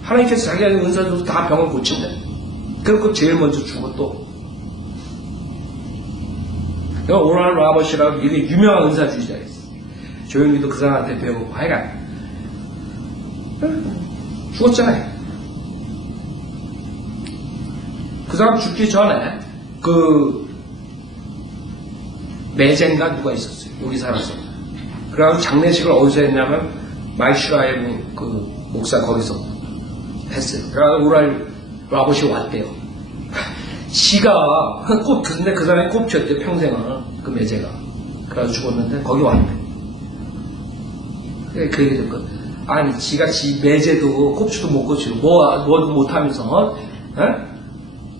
하나님께서 자기가 은사 줘서 다 병을 고친대. 그리고 제일 먼저 죽어 또. 오랄 라버시라고 이게 유명한 은사주의자가 있어. 조용히도 그 사람한테 배우고 하여간 죽었잖아요. 그 사람 죽기 전에 그 매젠가 누가 있었어요. 여기 살았어요. 그래가지고 장례식을 어디서 했냐면 마이슈라의 그 목사 거기서 했어요. 그래가지고 오랄 라버시 왔대요. 지가 근데 그 사람이 꼽혔대 평생을. 그 매제가. 그래가지고 죽었는데 거기 왔대. 그 얘기 듣고 아니 지가 지 매제도 꼽지도 못 고치고 뭐도 못하면서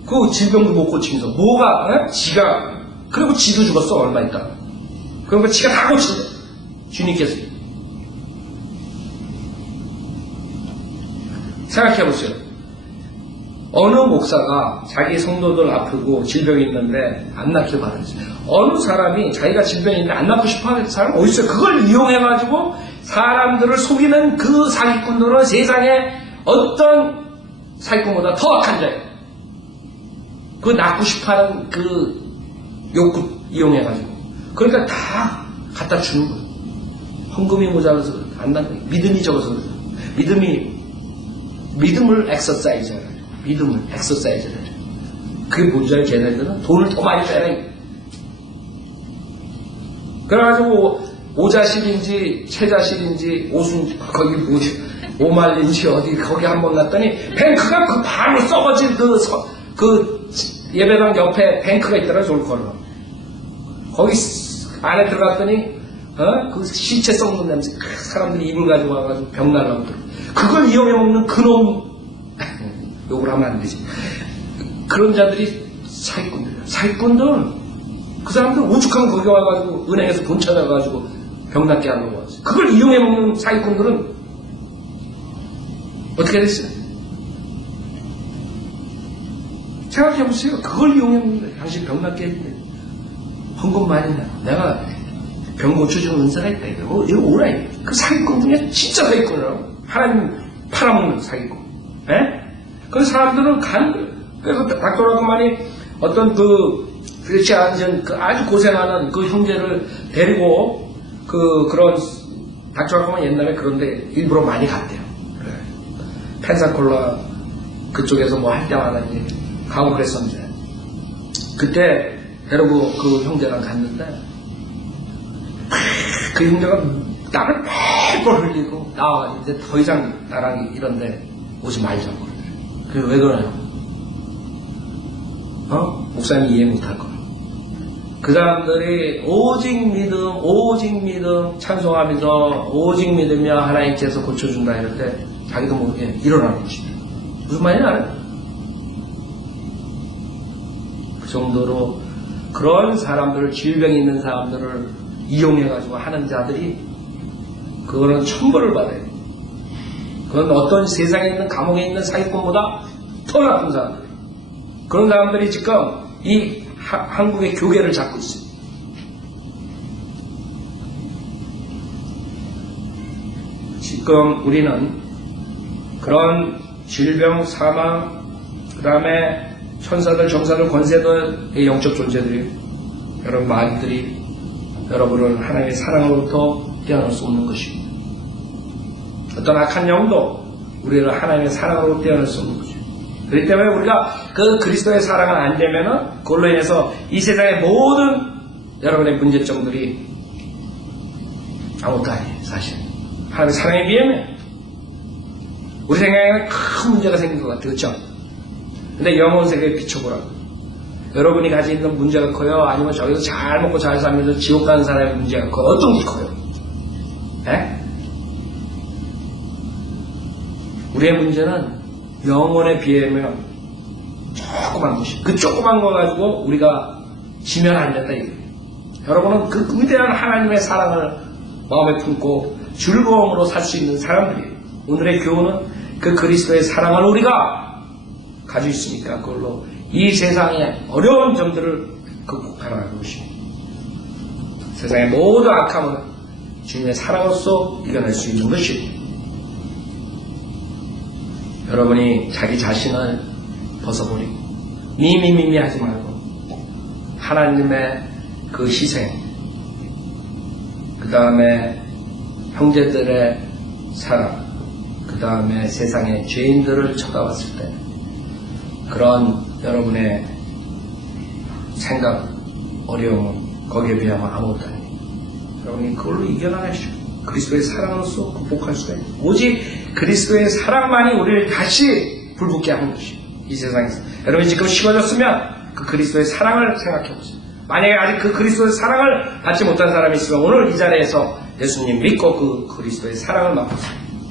그 질병도 못 고치면서 뭐가 지가 그리고 지도 죽었어 얼마 있다가. 그러니까 지가 다 고친대. 주님께서. 생각해보세요. 어느 목사가 자기 성도들 아프고 질병이 있는데 안 낫길 바라지. 어느 사람이 자기가 질병이 있는데 안 낫고 싶어 하는 사람 어디 있어요? 그걸 이용해가지고 사람들을 속이는 그 사기꾼들은 세상에 어떤 사기꾼보다 더 악한 자예요. 그 낫고 싶어 하는 그 욕구 이용해가지고. 그러니까 다 갖다 주는 거예요. 헌금이 모자라서 안 낫는 거예요. 믿음이 적어서 그래요. 믿음을 엑서사이즈하라. 믿음을 엑서사이즈를 해줘. 그게 뭔지 알아요? 걔네들은 돈을 더 많이 빼라. 그래가지고 오자실인지 채자실인지 거기 뭐지 오말린지 어디 거기 한번 갔더니 뱅크가 그 반으로 썩어진 그 예배당 옆에 뱅크가 있더라. 졸걸로 거기 안에 들어갔더니 그 시체 썩는 냄새 사람들이 입을 가지고 와가지고 병 날라고 들어. 그걸 이용해 먹는 그놈 욕을 하면 안 되지. 그런 자들이 사기꾼들이야. 사기꾼들은 그 사람들 오죽하면 거기 와가지고 은행에서 돈 찾아가지고 병 낫게 하려고 하지. 그걸 이용해 먹는 사기꾼들은 어떻게 됐어요? 생각해보세요. 그걸 이용해 먹는데 당신 병 낫게 했는데 헌금 많이 나. 내가 병 고쳐주는 은사가 있다. 이거 오라. 그 사기꾼 중에 진짜 사기꾼이라고. 하나님 팔아먹는 사기꾼. 에? 그 사람들은 가는 거예요. 그래서 닥터라그만이 어떤 그렇지 않은 아주 고생하는 그 형제를 데리고 그런 닥터라그만 옛날에 그런데 일부러 많이 갔대요. 그래. 펜사콜라 그쪽에서 뭐 할 때마다 이제 가고 그랬었는데 그때 데리고 그 형제랑 갔는데 그 형제가 땀을 뻘뻘 흘리고 나와가지고 이제 더 이상 나랑 이런데 오지 말자고. 그게 왜 그러냐고. 목사님이 이해 못할 거야. 그 사람들이 오직 믿음 찬송하면서 오직 믿으며 하나님께서 고쳐준다 이럴 때 자기도 모르게 일어나는 것입니다. 무슨 말인지 알아요? 그 정도로 그런 사람들을 질병이 있는 사람들을 이용해가지고 하는 자들이 그거는 천벌을 받아요. 그건 어떤 세상에 있는 감옥에 있는 사기꾼보다 더 나쁜 사람들. 그런 사람들이 지금 이 한국의 교계를 잡고 있습니다. 지금 우리는 그런 질병, 사망, 그 다음에 천사들, 정사들, 권세들의 영적 존재들이 여러분 마귀들이 여러분을 하나님의 사랑으로부터 떼어낼 수 없는 것입니다. 어떤 악한 영도 우리를 하나님의 사랑으로 떼어낼 수 없는 것입니다. 그렇기 때문에 우리가 그 그리스도의 사랑을 안 되면은 그걸로 인해서 이 세상의 모든 여러분의 문제점들이 아무것도 아니에요, 사실. 하나님의 사랑에 비하면 우리 생각에는 큰 문제가 생긴 것 같아요, 그렇죠? 근데 영혼 세계에 비춰보라고. 여러분이 가지고 있는 문제가 커요? 아니면 저기서 잘 먹고 잘 살면서 지옥 가는 사람의 문제가 커요? 어떤 게 커요? 에? 우리의 문제는 영혼에 비하면 조그만 것이. 그 조그만 거 가지고 우리가 지면 안 된다 이거예요. 여러분은 그 위대한 하나님의 사랑을 마음에 품고 즐거움으로 살 수 있는 사람들이에요. 오늘의 교훈은 그 그리스도의 사랑을 우리가 가지고 있으니까 그걸로 이 세상의 어려운 점들을 극복하라는 것입니다. 세상의 모든 악함을 주님의 사랑으로서 이겨낼 수 있는 것입니다. 여러분이 자기 자신을 벗어버리고 미미미미 하지 말고 하나님의 그 희생, 그 다음에 형제들의 사랑, 그 다음에 세상의 죄인들을 쳐다봤을 때 그런 여러분의 생각, 어려움은 거기에 비하면 아무것도 아니에요. 여러분이 그걸로 이겨나가시오. 그리스도의 사랑으로서 극복할 수가 있어요. 오직 그리스도의 사랑만이 우리를 다시 불붙게 하는 것이에요. 이 세상에서. 여러분이 지금 식어졌으면 그 그리스도의 사랑을 생각해보세요. 만약에 아직 그 그리스도의 사랑을 받지 못한 사람이 있으면 오늘 이 자리에서 예수님 믿고 그 그리스도의 사랑을 맛보세요.